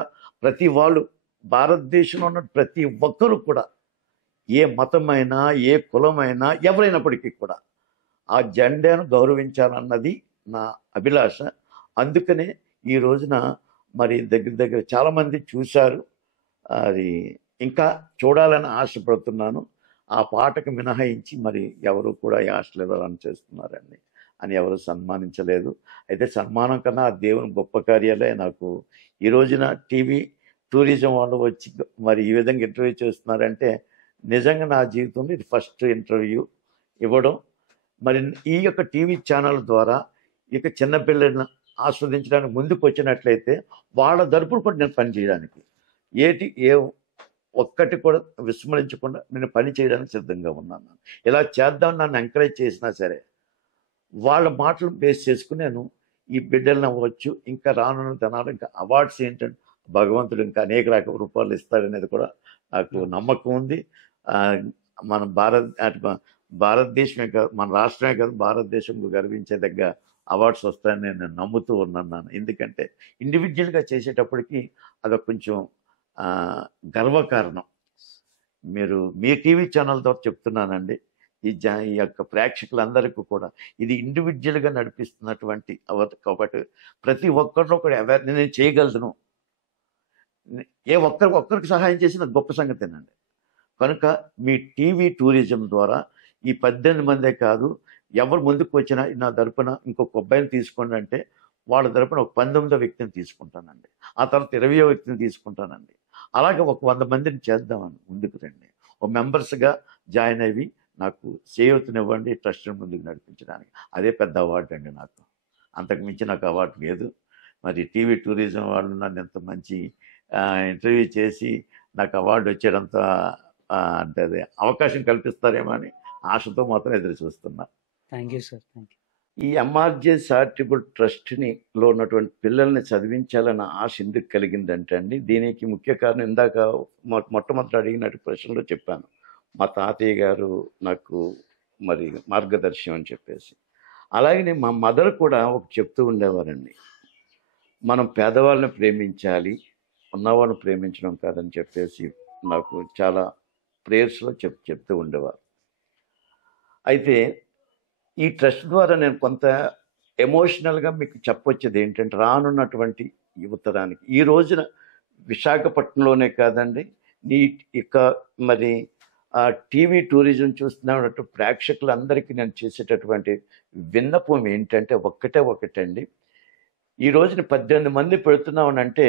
ప్రతి వాళ్ళు భారతదేశంలో ఉన్న ప్రతి ఒక్కరు కూడా, ఏ మతమైనా ఏ కులమైనా ఎవరైనప్పటికీ కూడా ఆ జెండాను గౌరవించాలన్నది నా అభిలాష. అందుకనే ఈ రోజున మరి దగ్గర చాలామంది చూశారు, అది ఇంకా చూడాలని ఆశపడుతున్నాను. ఆ పాటకు మినహాయించి మరి ఎవరు కూడా ఈ ఆశలు రన్ చేస్తున్నారండి అని ఎవరు సన్మానించలేదు. అయితే సన్మానం కన్నా ఆ దేవుని గొప్ప కార్యాలే నాకు ఈ రోజున టీవీ టూరిజం వాళ్ళు వచ్చి మరి ఈ విధంగా ఇంటర్వ్యూ చేస్తున్నారంటే నిజంగా నా జీవితంలో ఇది ఫస్ట్ ఇంటర్వ్యూ ఇవ్వడం. మరి ఈ యొక్క టీవీ ఛానల్ ద్వారా ఇక చిన్నపిల్లలను ఆస్వాదించడానికి ముందుకు వచ్చినట్లయితే వాళ్ళ తరపున కూడా నేను పని చేయడానికి, ఒక్కటి కూడా విస్మరించకుండా నేను పని చేయడానికి సిద్ధంగా ఉన్నాను. ఇలా చేద్దాం నన్ను ఎంకరేజ్ చేసినా సరే వాళ్ళ మాటలు బేస్ చేసుకుని నేను ఈ బిడ్డలను అవ్వచ్చు, ఇంకా రానున్న దినాలు ఇంకా అవార్డ్స్ ఏంటంటే భగవంతుడు ఇంకా అనేక రకాల రూపాయలు ఇస్తాడనేది కూడా నాకు నమ్మకం ఉంది. మన భారతదేశమే కాదు, మన రాష్ట్రమే కాదు, భారతదేశంలో గర్వించేదగ్గ అవార్డ్స్ వస్తాయని నేను నమ్ముతూ ఉన్నాను. ఎందుకంటే ఇండివిజువల్గా చేసేటప్పటికి అదొక కొంచెం ఆ, గర్వకారణం. మీరు మీ టీవీ ఛానల్ ద్వారా చెప్తున్నానండి, ఈ యొక్క ప్రేక్షకులందరికీ కూడా ఇది ఇండివిజువల్గా నడిపిస్తున్నటువంటి కాబట్టి ప్రతి ఒక్కరిలో కూడా నేను చేయగలను. ఒక్కరికి సహాయం చేసిన గొప్ప సంగతేనండి. కనుక మీ టీవీ టూరిజం ద్వారా ఈ 18 మందే కాదు, ఎవరు ముందుకు వచ్చినా నా తరపున ఇంకొక అబ్బాయిని తీసుకోండి అంటే వాళ్ళ తరపున ఒక 19వ వ్యక్తిని తీసుకుంటానండి. ఆ తర్వాత 20వ వ్యక్తిని తీసుకుంటానండి. అలాగే ఒక 100 మందిని చేద్దామని ముందుకు రండి. ఒక మెంబర్స్గా జాయిన్ అయ్యి నాకు చేయూతనివ్వండి ట్రస్ట్ని ముందుకు నడిపించడానికి. అదే పెద్ద అవార్డు అండి నాకు. అంతకు మించి నాకు అవార్డు లేదు. మరి టీవీ టూరిజం వాళ్ళు నన్ను ఎంత మంచి ఇంటర్వ్యూ చేసి నాకు అవార్డు వచ్చేటంత అంటే అదే అవకాశం కల్పిస్తారేమో అని ఆశతో మాత్రం ఎదురు చూస్తున్నా. Thank you sir, thank you. ఈ ఎంఆర్జే చారిటబుల్ ట్రస్ట్లో ఉన్నటువంటి పిల్లల్ని చదివించాలన్న ఆశ ఎందుకు కలిగిందంటే అండి, దీనికి ముఖ్య కారణం ఇందాక మొట్టమొదటి అడిగినట్టు ప్రశ్నలో చెప్పాను. మా తాతయ్య గారు నాకు మరి మార్గదర్శనం అని చెప్పేసి. అలాగే మా మదర్ కూడా ఒక చెప్తూ ఉండేవారండి, మనం పేదవాళ్ళని ప్రేమించాలి, ఉన్నవాళ్ళని ప్రేమించడం కాదని చెప్పేసి నాకు చాలా ప్రేయర్స్లో చెప్తూ ఉండేవారు. అయితే ఈ ట్రస్ట్ ద్వారా నేను కొంత ఎమోషనల్గా మీకు చెప్పొచ్చేది ఏంటంటే, రానున్నటువంటి యువతరానికి ఈ రోజున విశాఖపట్నంలోనే కాదండి, ఇక మరి టీవీ టూరిజం చూస్తున్నట్టు ప్రేక్షకులందరికీ నేను చేసేటటువంటి విన్నపం ఏంటంటే ఒకటండి, ఈ రోజున 18 మంది పెడుతున్నామనంటే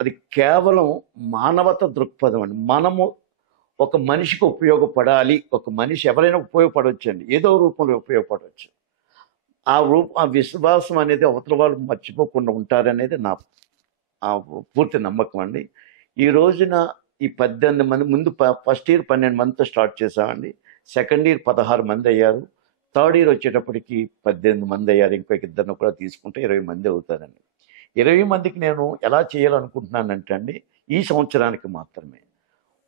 అది కేవలం మానవత దృక్పథం అండి. మనము ఒక మనిషికి ఉపయోగపడాలి, ఒక మనిషి ఎవరైనా ఉపయోగపడవచ్చండి, ఏదో రూపంలో ఉపయోగపడవచ్చు. ఆ విశ్వాసం అనేది అవతల వాళ్ళు మర్చిపోకుండా ఉంటారనేది నా పూర్తి నమ్మకం అండి. ఈ రోజున ఈ 18 మంది ముందు ఫస్ట్ ఇయర్ 12 మందితో స్టార్ట్ చేసామండి. సెకండ్ ఇయర్ 16 మంది అయ్యారు. థర్డ్ ఇయర్ వచ్చేటప్పటికి 18 మంది అయ్యారు. ఇంకొక ఇద్దరిని కూడా తీసుకుంటే 20 మంది అవుతారండి. 20 మందికి నేను ఎలా చేయాలనుకుంటున్నానంటే అండి, ఈ సంవత్సరానికి మాత్రమే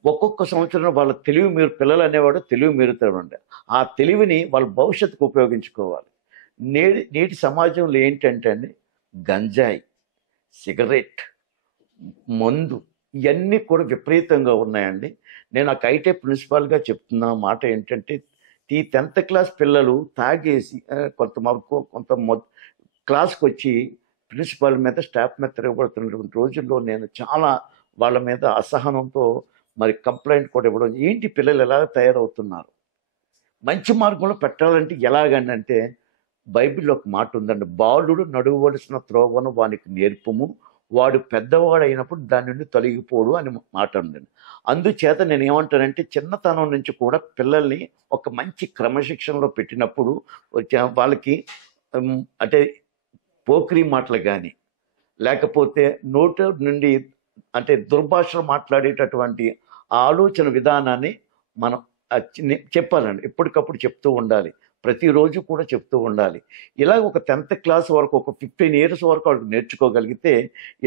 ఒక్కొక్క సంవత్సరం వాళ్ళ తెలివి మీరు పిల్లలు అనేవాడు తెలివి మీరుతాడు. ఆ తెలివిని వాళ్ళ భవిష్యత్తుకు ఉపయోగించుకోవాలి. నేటి సమాజంలో ఏంటంటే అండి, గంజాయి, సిగరెట్, మందు ఇవన్నీ కూడా విపరీతంగా ఉన్నాయండి. నేను ఆ కైటే ప్రిన్సిపాల్గా చెప్తున్న మాట ఏంటంటే, ఈ 10th క్లాస్ పిల్లలు తాగేసి కొంత క్లాస్కి వచ్చి ప్రిన్సిపాల్ మీద స్టాఫ్ మీద తిరగబడుతున్నటువంటి రోజుల్లో నేను చాలా వాళ్ళ మీద అసహనంతో మరి కంప్లైంట్ కూడా ఇవ్వడం, ఏంటి పిల్లలు ఎలా తయారవుతున్నారు, మంచి మార్గంలో పెట్టాలంటే ఎలాగండి అంటే, బైబిల్లో ఒక మాట ఉందండి, బాలుడు నడువవలసిన త్రోవను వానికి నేర్పుము, వాడు పెద్దవాడు అయినప్పుడు దాని నుండి తొలగిపోడు అని మాట ఉందండి. అందుచేత నేను ఏమంటానంటే, చిన్నతనం నుంచి కూడా పిల్లల్ని ఒక మంచి క్రమశిక్షణలో పెట్టినప్పుడు వాళ్ళకి అంటే పోకిరి మాటలు కానీ, లేకపోతే నోటి నుండి అంటే దుర్భాషలు మాట్లాడేటటువంటి ఆలోచన విధానాన్ని మనం చెప్పాలండి. ఎప్పటికప్పుడు చెప్తూ ఉండాలి, ప్రతిరోజు కూడా చెప్తూ ఉండాలి. ఇలా ఒక 10th క్లాస్ వరకు, ఒక 15 years వరకు వాడికి నేర్చుకోగలిగితే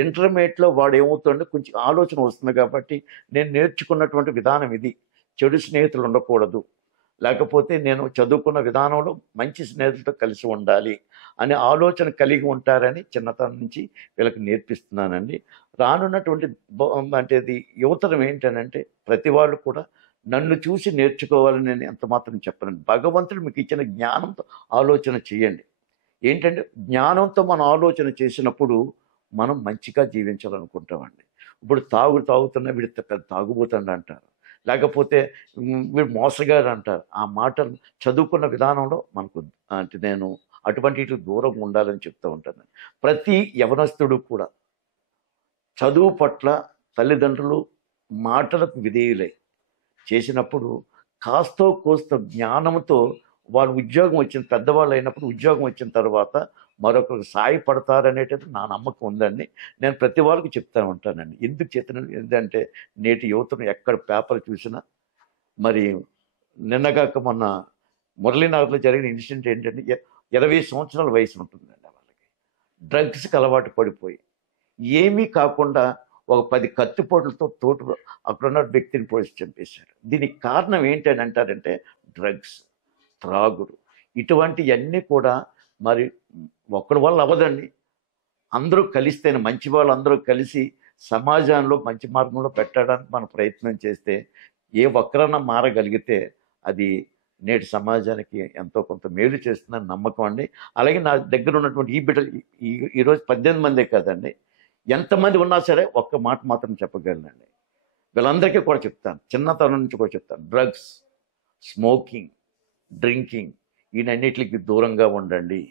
ఇంటర్మీడియట్లో వాడు ఏమవుతుందంటే కొంచెం ఆలోచన వస్తుంది. కాబట్టి నేను నేర్చుకున్నటువంటి విధానం ఇది, చెడు స్నేహితులు ఉండకూడదు, లేకపోతే నేను చదువుకున్న విధానంలో మంచి స్నేహితులతో కలిసి ఉండాలి అనే ఆలోచన కలిగి ఉంటారని చిన్నతనం నుంచి వీళ్ళకి నేర్పిస్తున్నానండి. రానున్నటువంటి అంటే యువతరం ఏంటనంటే, ప్రతి వాళ్ళు కూడా నన్ను చూసి నేర్చుకోవాలని నేను ఎంత మాత్రం చెప్పనండి. భగవంతుడు మీకు ఇచ్చిన జ్ఞానంతో ఆలోచన చేయండి. ఏంటంటే, జ్ఞానంతో మనం ఆలోచన చేసినప్పుడు మనం మంచిగా జీవించాలనుకుంటామండి. ఇప్పుడు తాగుతున్న వీడి పెద్ద తాగుబోతండి అంటారు, లేకపోతే వీడు మోసగాడు అంటారు. ఆ మాటలు చదువుకున్న విధానంలో మనకు అంటే నేను అటువంటి దూరంగా ఉండాలని చెప్తూ ఉంటాను. ప్రతి యవనస్తుడు కూడా చదువు పట్ల తల్లిదండ్రులు మాటలకు విధేయులై చేసినప్పుడు కాస్తో కోస్తో జ్ఞానంతో వాళ్ళు ఉద్యోగం వచ్చిన పెద్దవాళ్ళు అయినప్పుడు ఉద్యోగం వచ్చిన తర్వాత మరొకరికి సాయపడతారనేటది నా నమ్మకం ఉందండి. నేను ప్రతి వాళ్ళకి చెప్తూ ఉంటానండి. ఎందుకు చెప్తున్నాను ఏంటంటే, నేటి యువతను ఎక్కడ పేపర్ చూసినా, మరి నిన్నగాక మొన్న మురళీనగర్లో జరిగిన ఇన్సిడెంట్ ఏంటంటే, 20 సంవత్సరాల వయసు ఉంటుందండి వాళ్ళకి, డ్రగ్స్కి అలవాటు పడిపోయి ఏమీ కాకుండా ఒక 10 కత్తిపోట్లతో అక్కడున్న వ్యక్తిని పోలీసు చంపేశారు. దీనికి కారణం ఏంటని అంటారంటే, డ్రగ్స్, త్రాగుడు, ఇటువంటివన్నీ కూడా మరి ఒక్కడి వల్ల అవ్వదండి. అందరూ కలిస్తేనే, మంచి వాళ్ళు అందరూ కలిసి సమాజంలో మంచి మార్గంలో పెట్టడానికి మనం ప్రయత్నం చేస్తే ఏ ఒక్కరన్నా మారగలిగితే అది నేటి సమాజానికి ఎంతో కొంత మేలు చేస్తుందని నమ్మకం అండి. అలాగే నా దగ్గర ఉన్నటువంటి ఈ బిడ్డలు ఈరోజు 18 మందే కాదండి, ఎంతమంది ఉన్నా సరే ఒక్క మాట మాత్రం చెప్పగలనండి. వీళ్ళందరికీ కూడా చెప్తాను, చిన్నతనం నుంచి కూడా చెప్తాను, డ్రగ్స్, స్మోకింగ్, డ్రింకింగ్ వీటన్నిటికి దూరంగా ఉండండి.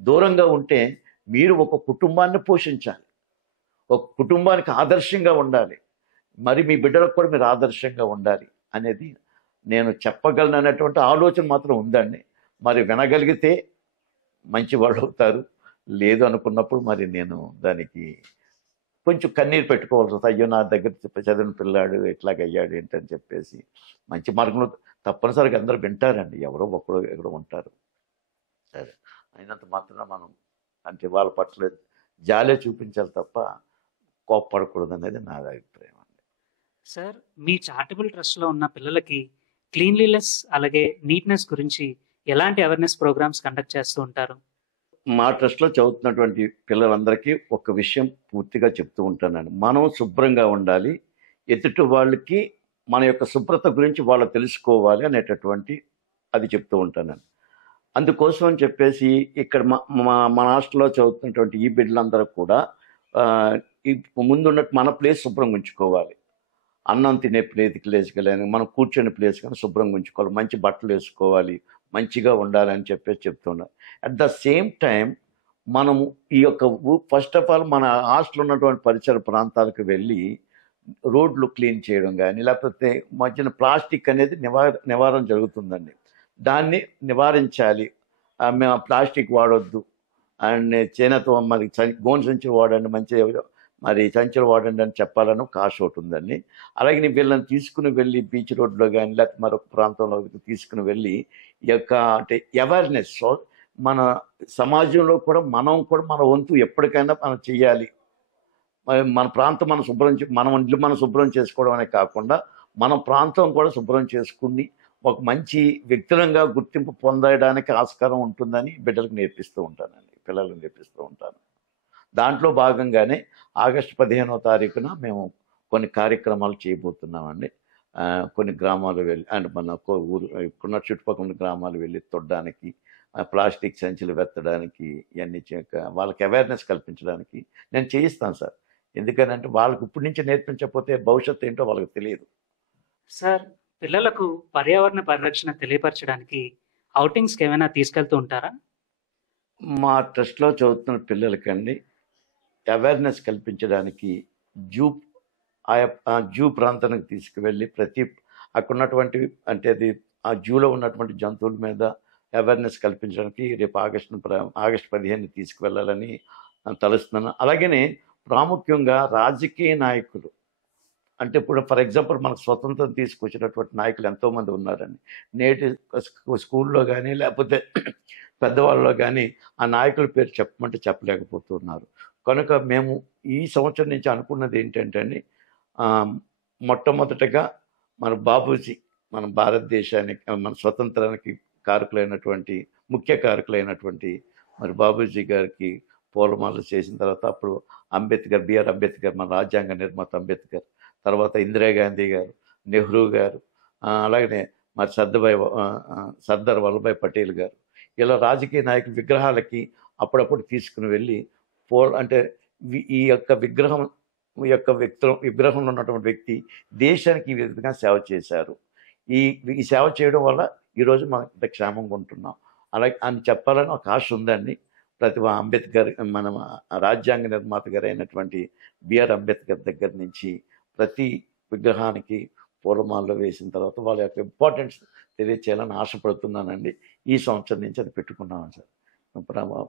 దూరంగా ఉంటే మీరు ఒక కుటుంబాన్ని పోషించాలి, ఒక కుటుంబానికి ఆదర్శంగా ఉండాలి, మరి మీ బిడ్డలకు కూడా మీరు ఆదర్శంగా ఉండాలి అనేది నేను చెప్పగలను అనేటువంటి ఆలోచన మాత్రం ఉందండి. మరి వినగలిగితే మంచి వాళ్ళు అవుతారు, లేదు అనుకున్నప్పుడు మరి నేను దానికి కొంచెం కన్నీరు పెట్టుకోవాల్సి వస్తుంది. అయ్యో, నా దగ్గర చదివిన పిల్లాడు ఎట్లాగయ్యాడు ఏంటని చెప్పేసి. మంచి మార్గంలో తప్పనిసరిగా అందరూ వింటారండి, ఎవరో ఒకరు ఎక్కడో ఉంటారు. సరే, అయినంత మాత్రం మనం అంటే వాళ్ళ పట్ల జాలే చూపించాలి తప్ప కోప్పడకూడదు అనేది నా అభిప్రాయం అండి. సార్, మీ చారిటబుల్ ట్రస్ట్లో ఉన్న పిల్లలకి క్లీన్లీనెస్ అలాగే నీట్నెస్ గురించి ఎలాంటి అవేర్నెస్ ప్రోగ్రామ్స్ కండక్ట్ చేస్తూ ఉంటారు? మా ట్రస్ట్లో చదువుతున్నటువంటి పిల్లలందరికీ ఒక విషయం పూర్తిగా చెప్తూ ఉంటానండి. మనం శుభ్రంగా ఉండాలి, ఎదుటి వాళ్ళకి మన యొక్క శుభ్రత గురించి వాళ్ళు తెలుసుకోవాలి అనేటటువంటి అది చెప్తూ ఉంటానండి. అందుకోసం అని చెప్పేసి ఇక్కడ మన హాస్టల్లో చదువుతున్నటువంటి ఈ బిడ్డలందరూ కూడా ముందున్నట్టు మన ప్లేస్ శుభ్రంగా ఉంచుకోవాలి. అన్నం తినే ప్లేస్ కానీ, మనం కూర్చొని ప్లేస్ కానీ శుభ్రంగా ఉంచుకోవాలి, మంచి బట్టలు వేసుకోవాలి, మంచిగా ఉండాలని చెప్పేసి చెప్తున్నారు. అట్ ద సేమ్ టైం మనము ఈ యొక్క ఫస్ట్ ఆఫ్ ఆల్ మన హాస్టల్ ఉన్నటువంటి పరిసర ప్రాంతాలకు వెళ్ళి రోడ్లు క్లీన్ చేయడం కానీ, లేకపోతే మధ్యన ప్లాస్టిక్ అనేది నివారణ జరుగుతుందండి. దాన్ని నివారించాలి. మేము ప్లాస్టిక్ వాడొద్దు అండ్ చేనేత మరి గోను సంచులు వాడండి, మంచి మరి సంచులు వాడండి అని చెప్పాలని ఒక ఆశ ఒకటి ఉందండి. అలాగే వీళ్ళని తీసుకుని వెళ్ళి బీచ్ రోడ్లో కానీ లేకపోతే మరొక ప్రాంతంలో తీసుకుని వెళ్ళి ఈ యొక్క అంటే అవేర్నెస్ మన సమాజంలో కూడా మన వంతు ఎప్పటికైనా మనం చెయ్యాలి. మన ప్రాంతం మనం మన ఇల్లు మనం శుభ్రం చేసుకోవడం అనే కాకుండా మన ప్రాంతం కూడా శుభ్రం చేసుకుని ఒక మంచి వ్యక్తులంగా గుర్తింపు పొందడానికి ఆస్కారం ఉంటుందని బిడ్డలకు నేర్పిస్తూ ఉంటానండి, పిల్లలకు నేర్పిస్తూ ఉంటాను. దాంట్లో భాగంగానే ఆగస్టు 15వ తారీఖున మేము కొన్ని కార్యక్రమాలు చేయబోతున్నామండి. కొన్ని గ్రామాలు వెళ్ళి అండ్ మన ఊరు ఇప్పుడున్న చుట్టుపక్కల గ్రామాలు వెళ్ళి తొడడానికి, ప్లాస్టిక్ సంచులు వెత్తడానికి, ఇవన్నీ వాళ్ళకి అవేర్నెస్ కల్పించడానికి నేను చేయిస్తాను సార్. ఎందుకనంటే వాళ్ళకి ఇప్పటి నుంచి నేర్పించకపోతే భవిష్యత్తు ఏంటో వాళ్ళకి తెలియదు. సార్, పిల్లలకు పర్యావరణ పరిరక్షణ తెలియపరచడానికి అవుటింగ్స్కి ఏమైనా తీసుకెళ్తూ ఉంటారా? మా ట్రస్ట్లో చదువుతున్న పిల్లలకండి అవేర్నెస్ కల్పించడానికి జూ ప్రాంతానికి తీసుకువెళ్ళి అక్కడ ఉన్నటువంటి అంటే అది ఆ జూలో ఉన్నటువంటి జంతువుల మీద అవేర్నెస్ కల్పించడానికి రేపు ఆగస్టు 15 తీసుకువెళ్ళాలని తలుస్తున్నాను. అలాగనే ప్రాముఖ్యంగా రాజకీయ నాయకులు అంటే ఇప్పుడు ఫర్ ఎగ్జాంపుల్ మనకు స్వతంత్రం తీసుకొచ్చినటువంటి నాయకులు ఎంతోమంది ఉన్నారండి. నేటి స్కూల్లో కానీ లేకపోతే పెద్దవాళ్ళలో కానీ ఆ నాయకుల పేరు చెప్పమంటే చెప్పలేకపోతున్నారు. కనుక మేము ఈ సంవత్సరం నుంచి అనుకున్నది ఏంటంటే అండి, మొట్టమొదటగా మన బాబూజీ మన భారతదేశానికి మన స్వతంత్రానికి ముఖ్య కారకులైనటువంటి మరి బాబూజీ గారికి పూలమాలలు చేసిన తర్వాత అప్పుడు బిఆర్ అంబేద్కర్ మన రాజ్యాంగ నిర్మాత అంబేద్కర్, తర్వాత ఇందిరాగాంధీ గారు, నెహ్రూ గారు, అలాగనే మరి సర్దార్ వల్లభాయ్ పటేల్ గారు, ఇలా రాజకీయ నాయకుల విగ్రహాలకి అప్పుడప్పుడు తీసుకుని వెళ్ళి అంటే ఈ యొక్క విగ్రహంలో ఉన్నటువంటి వ్యక్తి దేశానికి ఈ విధంగా సేవ చేశారు. ఈ సేవ చేయడం వల్ల ఈరోజు మనం ఇంత క్షేమంగా ఉంటున్నాం అలాగే అని చెప్పాలని ఒక ఆశ ఉందండి. అంబేద్కర్ మన రాజ్యాంగ నిర్మాత గారు అయినటువంటి బిఆర్ అంబేద్కర్ దగ్గర నుంచి ప్రతి విగ్రహానికి పూలమాలలో వేసిన తర్వాత వాళ్ళ యొక్క ఇంపార్టెన్స్ తెలియచేయాలని ఆశపడుతున్నానండి. ఈ సంవత్సరం నుంచి అది పెట్టుకున్నాను సార్.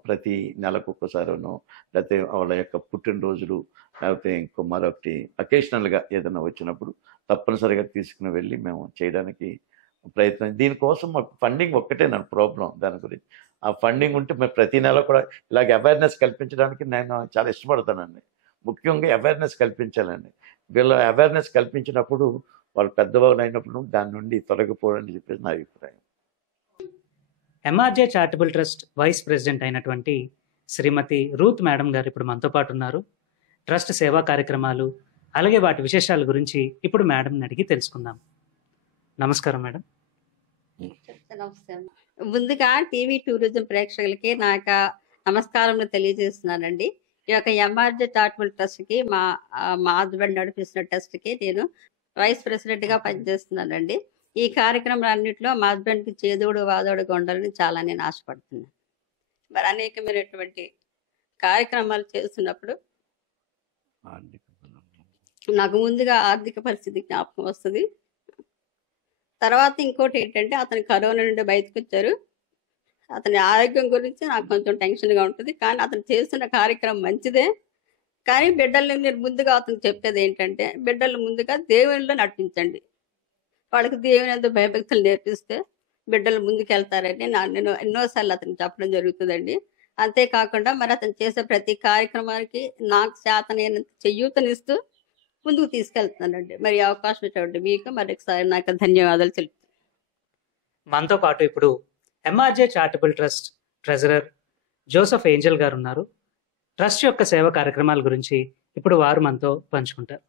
ప్రతి నెలకు ఒక్కసారినో లేకపోతే వాళ్ళ యొక్క పుట్టినరోజులు లేకపోతే మరొకటి అకేషనల్గా ఏదైనా వచ్చినప్పుడు తప్పనిసరిగా తీసుకుని వెళ్ళి మేము చేయడానికి ప్రయత్నం. దీనికోసం మాకు ఫండింగ్ ఒక్కటే నా ప్రాబ్లం. దాని గురించి ఆ ఫండింగ్ ఉంటే మేము ప్రతి నెల కూడా ఇలాగ అవేర్నెస్ కల్పించడానికి నేను చాలా ఇష్టపడతానండి. ముఖ్యంగా అవేర్నెస్ కల్పించాలండి. వీళ్ళ అవేర్నెస్ కల్పించినప్పుడు వాళ్ళు పెద్దవాళ్ళు అయినప్పుడు దాని నుండి తొలగిపోవడం చెప్పేసి నా అభిప్రాయం. ఎంఆర్జే చారిటబుల్ ట్రస్ట్ వైస్ ప్రెసిడెంట్ అయినటువంటి శ్రీమతి రూత్ మేడం గారు ఇప్పుడు మనతో పాటు ఉన్నారు. ట్రస్ట్ సేవా కార్యక్రమాలు అలాగే వాటి విశేషాల గురించి ఇప్పుడు మేడంని అడిగి తెలుసుకుందాం. నమస్కారం మేడం. నమస్కారం. ముందుగా టీవీ టూరిజం ప్రేక్షకులకి నా యొక్క నమస్కారములు తెలియజేస్తున్నానండి. ఈ యొక్క ఎంఆర్జే చారిటబుల్ ట్రస్ట్కి మా హస్బెండ్ నడిపిస్తున్న ట్రస్ట్కి నేను వైస్ ప్రెసిడెంట్గా పనిచేస్తున్నానండి. ఈ కార్యక్రమాలన్నింటిలో మా హస్బెండ్కి చేదోడు వాదోడుగా ఉండాలని చాలా నేను ఆశపడుతున్నాను. మరి అనేకమైనటువంటి కార్యక్రమాలు చేస్తున్నప్పుడు నాకు ముందుగా ఆర్థిక పరిస్థితి జ్ఞాపకం వస్తుంది. తర్వాత ఇంకోటి ఏంటంటే అతను కరోనా నుండి బయటకు వచ్చారు. అతని ఆరోగ్యం గురించి నాకు కొంచెం టెన్షన్గా ఉంటుంది. కానీ అతను చేస్తున్న కార్యక్రమం మంచిదే. కానీ బిడ్డల్ని నేను ముందుగా అతను చెప్పేది ఏంటంటే బిడ్డలు ముందుగా దేవునిలో నడిపించండి. వాళ్ళకి దేవుని ఎంతో భయభక్తులు నేర్పిస్తే బిడ్డలు ముందుకెళ్తారని నేను ఎన్నోసార్లు అతను చెప్పడం జరుగుతుందండి. అంతేకాకుండా మరి అతను చేసే ప్రతి కార్యక్రమానికి నాకు చేతనైనంత చేయూతనిస్తూ ముందుకు తీసుకెళ్తున్నానండి. మరి ఈ అవకాశం ఇచ్చినటువంటి మీకు మరొకసారి నాకు ధన్యవాదాలు తెలుపుతున్నాను. మనతో పాటు ఇప్పుడు MRJ charitable trust treasurer Joseph Angel గారు ఉన్నారు. ట్రస్ట్ యొక్క సేవా కార్యక్రమాల గురించి ఇప్పుడు వారు మనతో పంచుకుంటారు.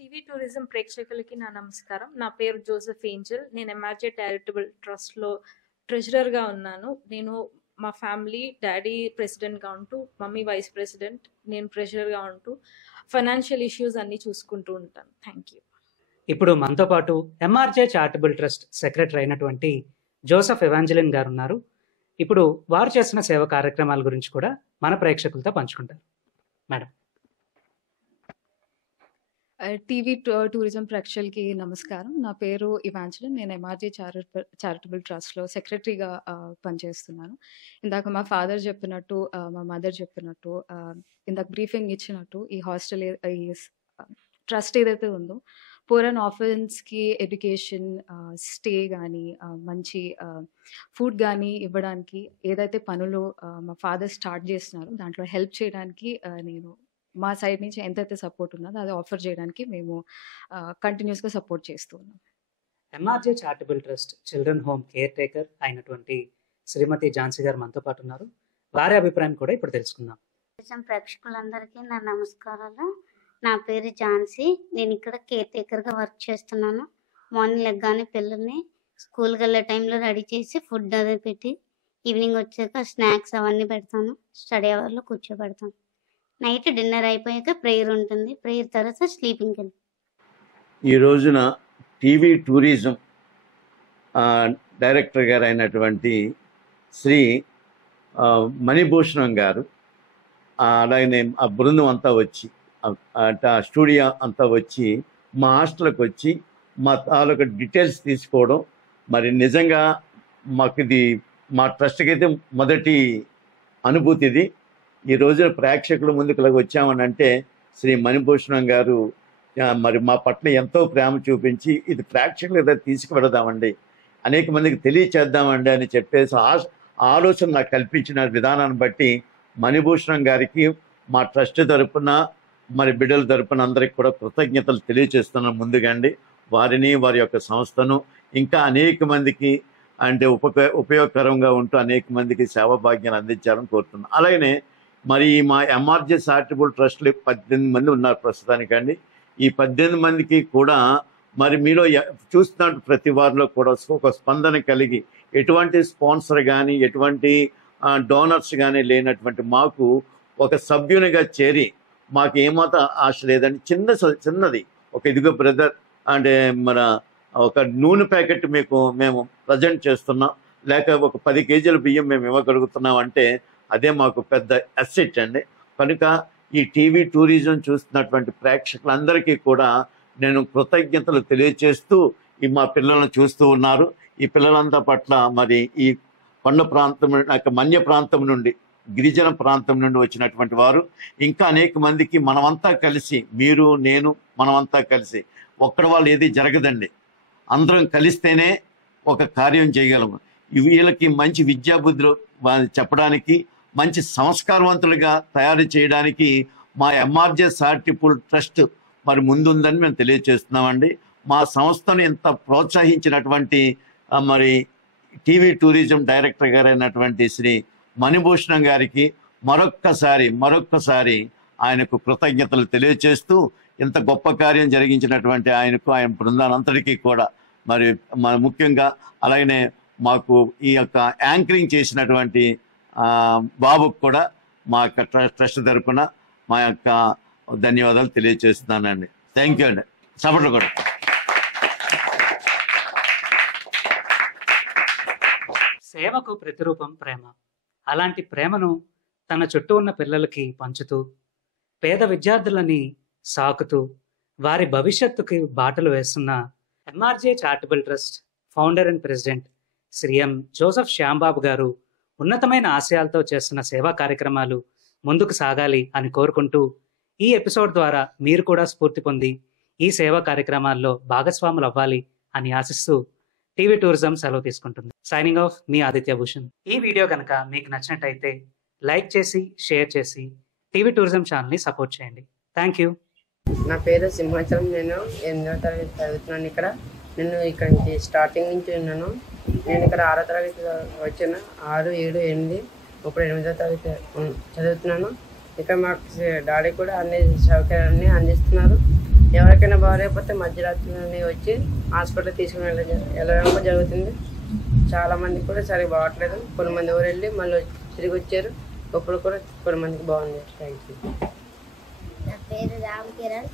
టీవీ టూరిజం ప్రేక్షకులకి నా నమస్కారం. నా పేరు జోసెఫ్ ఏంజల్. నేను ఎంఆర్జే చారిటబుల్ ట్రస్ట్లో ట్రెజరర్గా ఉన్నాను. నేను మా ఫ్యామిలీ డాడీ ప్రెసిడెంట్గా ఉంటూ మమ్మీ వైస్ ప్రెసిడెంట్, నేను ట్రెజరర్గా ఉంటూ ఫైనాన్షియల్ ఇష్యూస్ అన్నీ చూసుకుంటూ ఉంటాను. Thank you. ఇప్పుడు మనతో పాటు ఎంఆర్జే చారిటబుల్ ట్రస్ట్ సెక్రటరీ అయినటువంటి జోసెఫ్ ఎవాంజలిన్ గారు ఉన్నారు. ఇప్పుడు వారు చేసిన సేవా కార్యక్రమాల గురించి కూడా మన ప్రేక్షకులతో పంచుకుంటారు. మేడం. టీవీ టూరిజం ప్రేక్షకులకి నమస్కారం. నా పేరు ఇవాంజలిన్. నేను ఎంఆర్జే చారిటబుల్ ట్రస్ట్లో సెక్రటరీగా పనిచేస్తున్నాను. ఇందాక మా ఫాదర్ చెప్పినట్టు, మా మదర్ చెప్పినట్టు, ఇందాక బ్రీఫింగ్ ఇచ్చినట్టు ఈ హాస్టల్ ఈ ట్రస్ట్ ఏదైతే ఉందో పూర్ అండ్ ఆర్ఫన్స్కి ఎడ్యుకేషన్, స్టే కానీ, మంచి ఫుడ్ కానీ ఇవ్వడానికి ఏదైతే పనులు మా ఫాదర్ స్టార్ట్ చేస్తున్నారో దాంట్లో హెల్ప్ చేయడానికి నేను మా సైడ్ నుంచి ఎంతైతే సపోర్ట్ ఉన్నదో అది ఆఫర్ చేయడానికి మేము కంటిన్యూస్గా సపోర్ట్ చేస్తూ ఉన్నాం. MRJ charitable trust children home caretaker Shrimati Jhansi Jhansi గారు మనతో పాటు ఉన్నారు. వారి అభిప్రాయం కూడా ఇప్పుడు తెలుసుకుందాం. ప్రేక్షకులందరికీ నా నమస్కారాలు. నా పేరు ఝాన్సీ. నేను ఇక్కడ కేర్ టేకర్గా వర్క్ చేస్తున్నాను. మార్నింగ్ లెగ్గానే పిల్లల్ని స్కూల్కి వెళ్ళే టైంలో రెడీ చేసి ఫుడ్ అదే పెట్టి ఈవినింగ్ వచ్చాక స్నాక్స్ అవన్నీ పెడతాను. స్టడీ అవర్లో కూర్చోబెడతాను. నైట్ డిన్నర్ అయిపోయాక ప్రేయర్ ఉంటుంది. ప్రేయర్ తర్వాత స్లీపింగ్కి వెళ్తాం. ఈ రోజున టీవీ టూరిజం డైరెక్టర్ గారు అయినటువంటి శ్రీ మణిభూషణం గారు, అలాగే ఆ బృందం అంతా వచ్చి, ఆ స్టూడియో అంతా వచ్చి మా హాస్టల్కి వచ్చి మా తాలూకు డీటెయిల్స్ తీసుకోవడం మరి నిజంగా మాకు ఇది మా ట్రస్ట్కి అయితే మొదటి అనుభూతి. ఇది ఈ రోజున ప్రేక్షకుల ముందుకు వచ్చామని అంటే శ్రీ మణిభూషణం గారు మరి మా పట్ల ఎంతో ప్రేమ చూపించి ఇది ప్రేక్షకుల దగ్గర తీసుకువెళదామండి, అనేక మందికి తెలియచేద్దామండి అని చెప్పేసి ఆలోచన నాకు కల్పించిన విధానాన్ని బట్టి మణిభూషణం గారికి మా ట్రస్ట్ తరపున మరి బిడ్డల తరపున అందరికి కూడా కృతజ్ఞతలు తెలియచేస్తున్నాను ముందుగా అండి. వారిని, వారి యొక్క సంస్థను ఇంకా అనేక మందికి అంటే ఉపయోగకరంగా ఉంటూ అనేక మందికి సేవా భాగ్యాన్ని అందించాలని కోరుతున్నాను. అలాగనే మరి మా ఎంఆర్జే చారిటబుల్ ట్రస్ట్లు 18 మంది ఉన్నారు ప్రస్తుతానికండి. ఈ 18 మందికి కూడా మరి మీలో చూస్తున్నట్టు ప్రతి వారిలో కూడా ఒక స్పందన కలిగి ఎటువంటి స్పాన్సర్ కానీ ఎటువంటి డోనర్స్ కానీ లేనటువంటి మాకు ఒక సభ్యునిగా చేరి మాకు ఏమాత్రం ఆశ లేదండి. చిన్నది ఒక ఇదిగో బ్రదర్ అంటే మన ఒక నూనె ప్యాకెట్ మేము ప్రజెంట్ చేస్తున్నాం, లేక ఒక 10 కేజీల బియ్యం మేము ఇవ్వగలుగుతున్నాం అంటే అదే మాకు పెద్ద అసెట్ అండి. కనుక ఈ టీవీ టూరిజం చూస్తున్నటువంటి ప్రేక్షకులందరికీ కూడా నేను కృతజ్ఞతలు తెలియచేస్తూ ఈ మా పిల్లలను చూస్తూ ఉన్నారు. ఈ పిల్లలంతా పట్ల మరి ఈ కొండ ప్రాంతం, మన్య ప్రాంతం నుండి, గిరిజన ప్రాంతం నుండి వచ్చినటువంటి వారు ఇంకా అనేక మందికి మనమంతా కలిసి, మీరు నేను మనమంతా కలిసి ఒక్కడ వాళ్ళు ఏది జరగదండి, అందరం కలిస్తేనే ఒక కార్యం చేయగలము. వీళ్ళకి మంచి విద్యాబుద్ధులు చెప్పడానికి, మంచి సంస్కారవంతులుగా తయారు చేయడానికి మా ఎంఆర్జే చారిటబుల్ ట్రస్ట్ మరి ముందుందని మేము తెలియజేస్తున్నామండి. మా సంస్థను ఇంత ప్రోత్సహించినటువంటి మరి TV tourism director గారైనటువంటి Shri Manibhushanam గారికి మరొక్కసారి ఆయనకు కృతజ్ఞతలు తెలియచేస్తూ ఇంత గొప్ప కార్యం జరిగించినటువంటి ఆయనకు, ఆయన బృందానంతటికీ కూడా మరి ముఖ్యంగా అలాగనే మాకు ఈ యొక్క యాంకరింగ్ చేసినటువంటి బాబుకు కూడా మా యొక్క ట్రస్ట్ తరపున మా యొక్క ధన్యవాదాలు తెలియజేస్తున్నానండి. థ్యాంక్ యూ అండి. సపోర్ట్లు కూడా. సేవకు ప్రతిరూపం ప్రేమ. అలాంటి ప్రేమను తన చుట్టూ ఉన్న పిల్లలకి పంచుతూ, పేద విద్యార్థులని సాకుతూ, వారి భవిష్యత్తుకి బాటలు వేస్తున్న MRJ charitable trust founder and president Shri M Joseph Shyambabu గారు ఉన్నతమైన ఆశయాలతో చేస్తున్న సేవా కార్యక్రమాలు ముందుకు సాగాలి అని కోరుకుంటూ, ఈ ఎపిసోడ్ ద్వారా మీరు కూడా స్ఫూర్తి పొంది ఈ సేవా కార్యక్రమాల్లో భాగస్వాములు అవ్వాలి అని ఆశిస్తూ టీవీ టూరిజం సెలవు తీసుకుంటుంది. సైనింగ్ ఆఫ్, మీ ఆదిత్య భూషణ్. ఈ వీడియో కనుక మీకు నచ్చినట్టయితే లైక్ చేసి, షేర్ చేసి టీవీ టూరిజం ఛానల్ని సపోర్ట్ చేయండి. Thank you. నా పేరు సింహాచలం. నేను 8వ తరగతి చదువుతున్నాను ఇక్కడ. నేను ఇక్కడ నుంచి స్టార్టింగ్ నుంచి ఉన్నాను. నేను ఇక్కడ 6వ తరగతి వచ్చాను. 6, 7, 8 ఇప్పుడు 8వ తరగతి చదువుతున్నాను. ఇక్కడ మాకు డాడీ కూడా అన్ని సౌకర్యాలన్నీ అందిస్తున్నారు. ఎవరికైనా బాగాలేకపోతే మధ్యరాత్రి వచ్చి హాస్పిటల్ తీసుకుని వెళ్ళడం జరుగుతుంది. చాలామంది కూడా సరిగ్గా బాగట్లేదు. కొంతమంది ఊరు వెళ్ళి మళ్ళీ తిరిగి వచ్చారు. ఇప్పుడు కూడా కొంతమందికి బాగుంది. Thank you. నా పేరు Ram Kiran.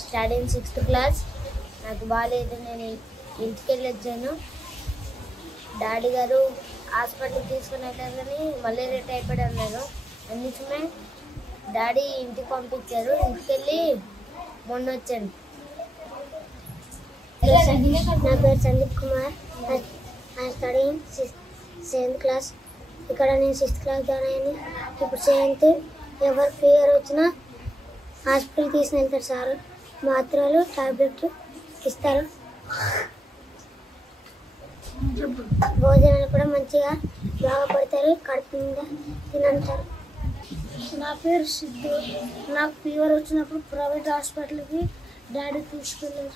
Study in 6th class. నాకు బాగాలేదు, నేను ఇంటికి వెళ్ళి వచ్చాను. డాడీ గారు హాస్పిటల్కి తీసుకుని వెళ్ళారు కానీ మలేరియా టైఫాయిడ్ అన్నారు. అందుకనే డాడీ ఇంటికి పంపించారు. ఇంటికి వెళ్ళి మొన్న వచ్చాను. నా పేరు Sandeep Kumar. I study in 7th class. ఇక్కడ నేను 6th క్లాస్ జాయిన్ అయ్యాను. ఇప్పుడు 7th. ఎవరు ఫీవర్ వచ్చినా హాస్పిటల్ తీసుకుని వెళ్తారు సార్. మాత్రలు, టాబ్లెట్లు ఇస్తారు. భోజనాలు కూడా మంచిగా బాగా పడతారు. కడుపు నిండా తినంటారు. నా పేరు సిద్ధు. నాకు ఫీవర్ వచ్చినప్పుడు ప్రైవేట్ హాస్పిటల్కి డాడీ తీసుకెళ్ళారు.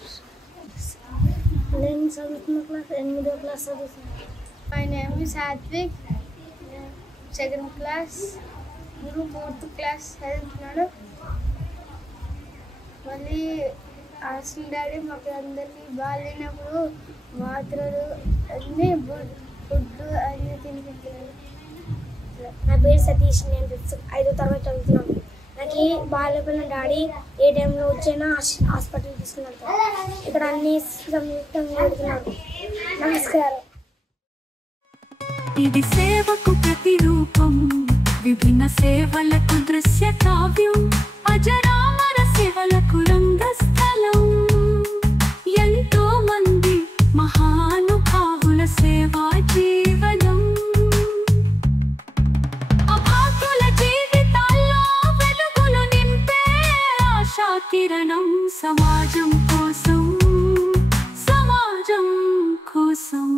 నేను చదువుతున్న క్లాస్ 8వ క్లాస్ చదువుతున్నాను. My name is Satvik. 2nd class. నేను 4th క్లాస్ చదువుతున్నాను. మళ్ళీ హాస్టల్ డాడీ మాకు అందరికీ బాగాలేనప్పుడు మాత్రలు అన్నీ ఫుడ్ అన్నీ తినిపించారు. నా పేరు సతీష్. నేను 5వ తరగతి చదువుతున్నాను. నాకు బాగాలేకపోయిన డాడీ ఏ టైంలో వచ్చైనా హాస్పిటల్ తీసుకుని వెళ్తారు. ఇక్కడ అన్ని సంయుక్తంగా పెడుతున్నారు. నమస్కారం. ఇది సేవకు ప్రతిరూపం, విభిన్న సేవలకు దృశ్య కావ్యం, అజరామర సేవలకు రంగస్థలం. ఎంతో మంది మహానుభావుల సేవా జీవనం, అభాగ్యుల జీవితాల్లో వెలుగులు నింపే ఆశా కిరణం. సమాజం కోసం, సమాజం కోసం.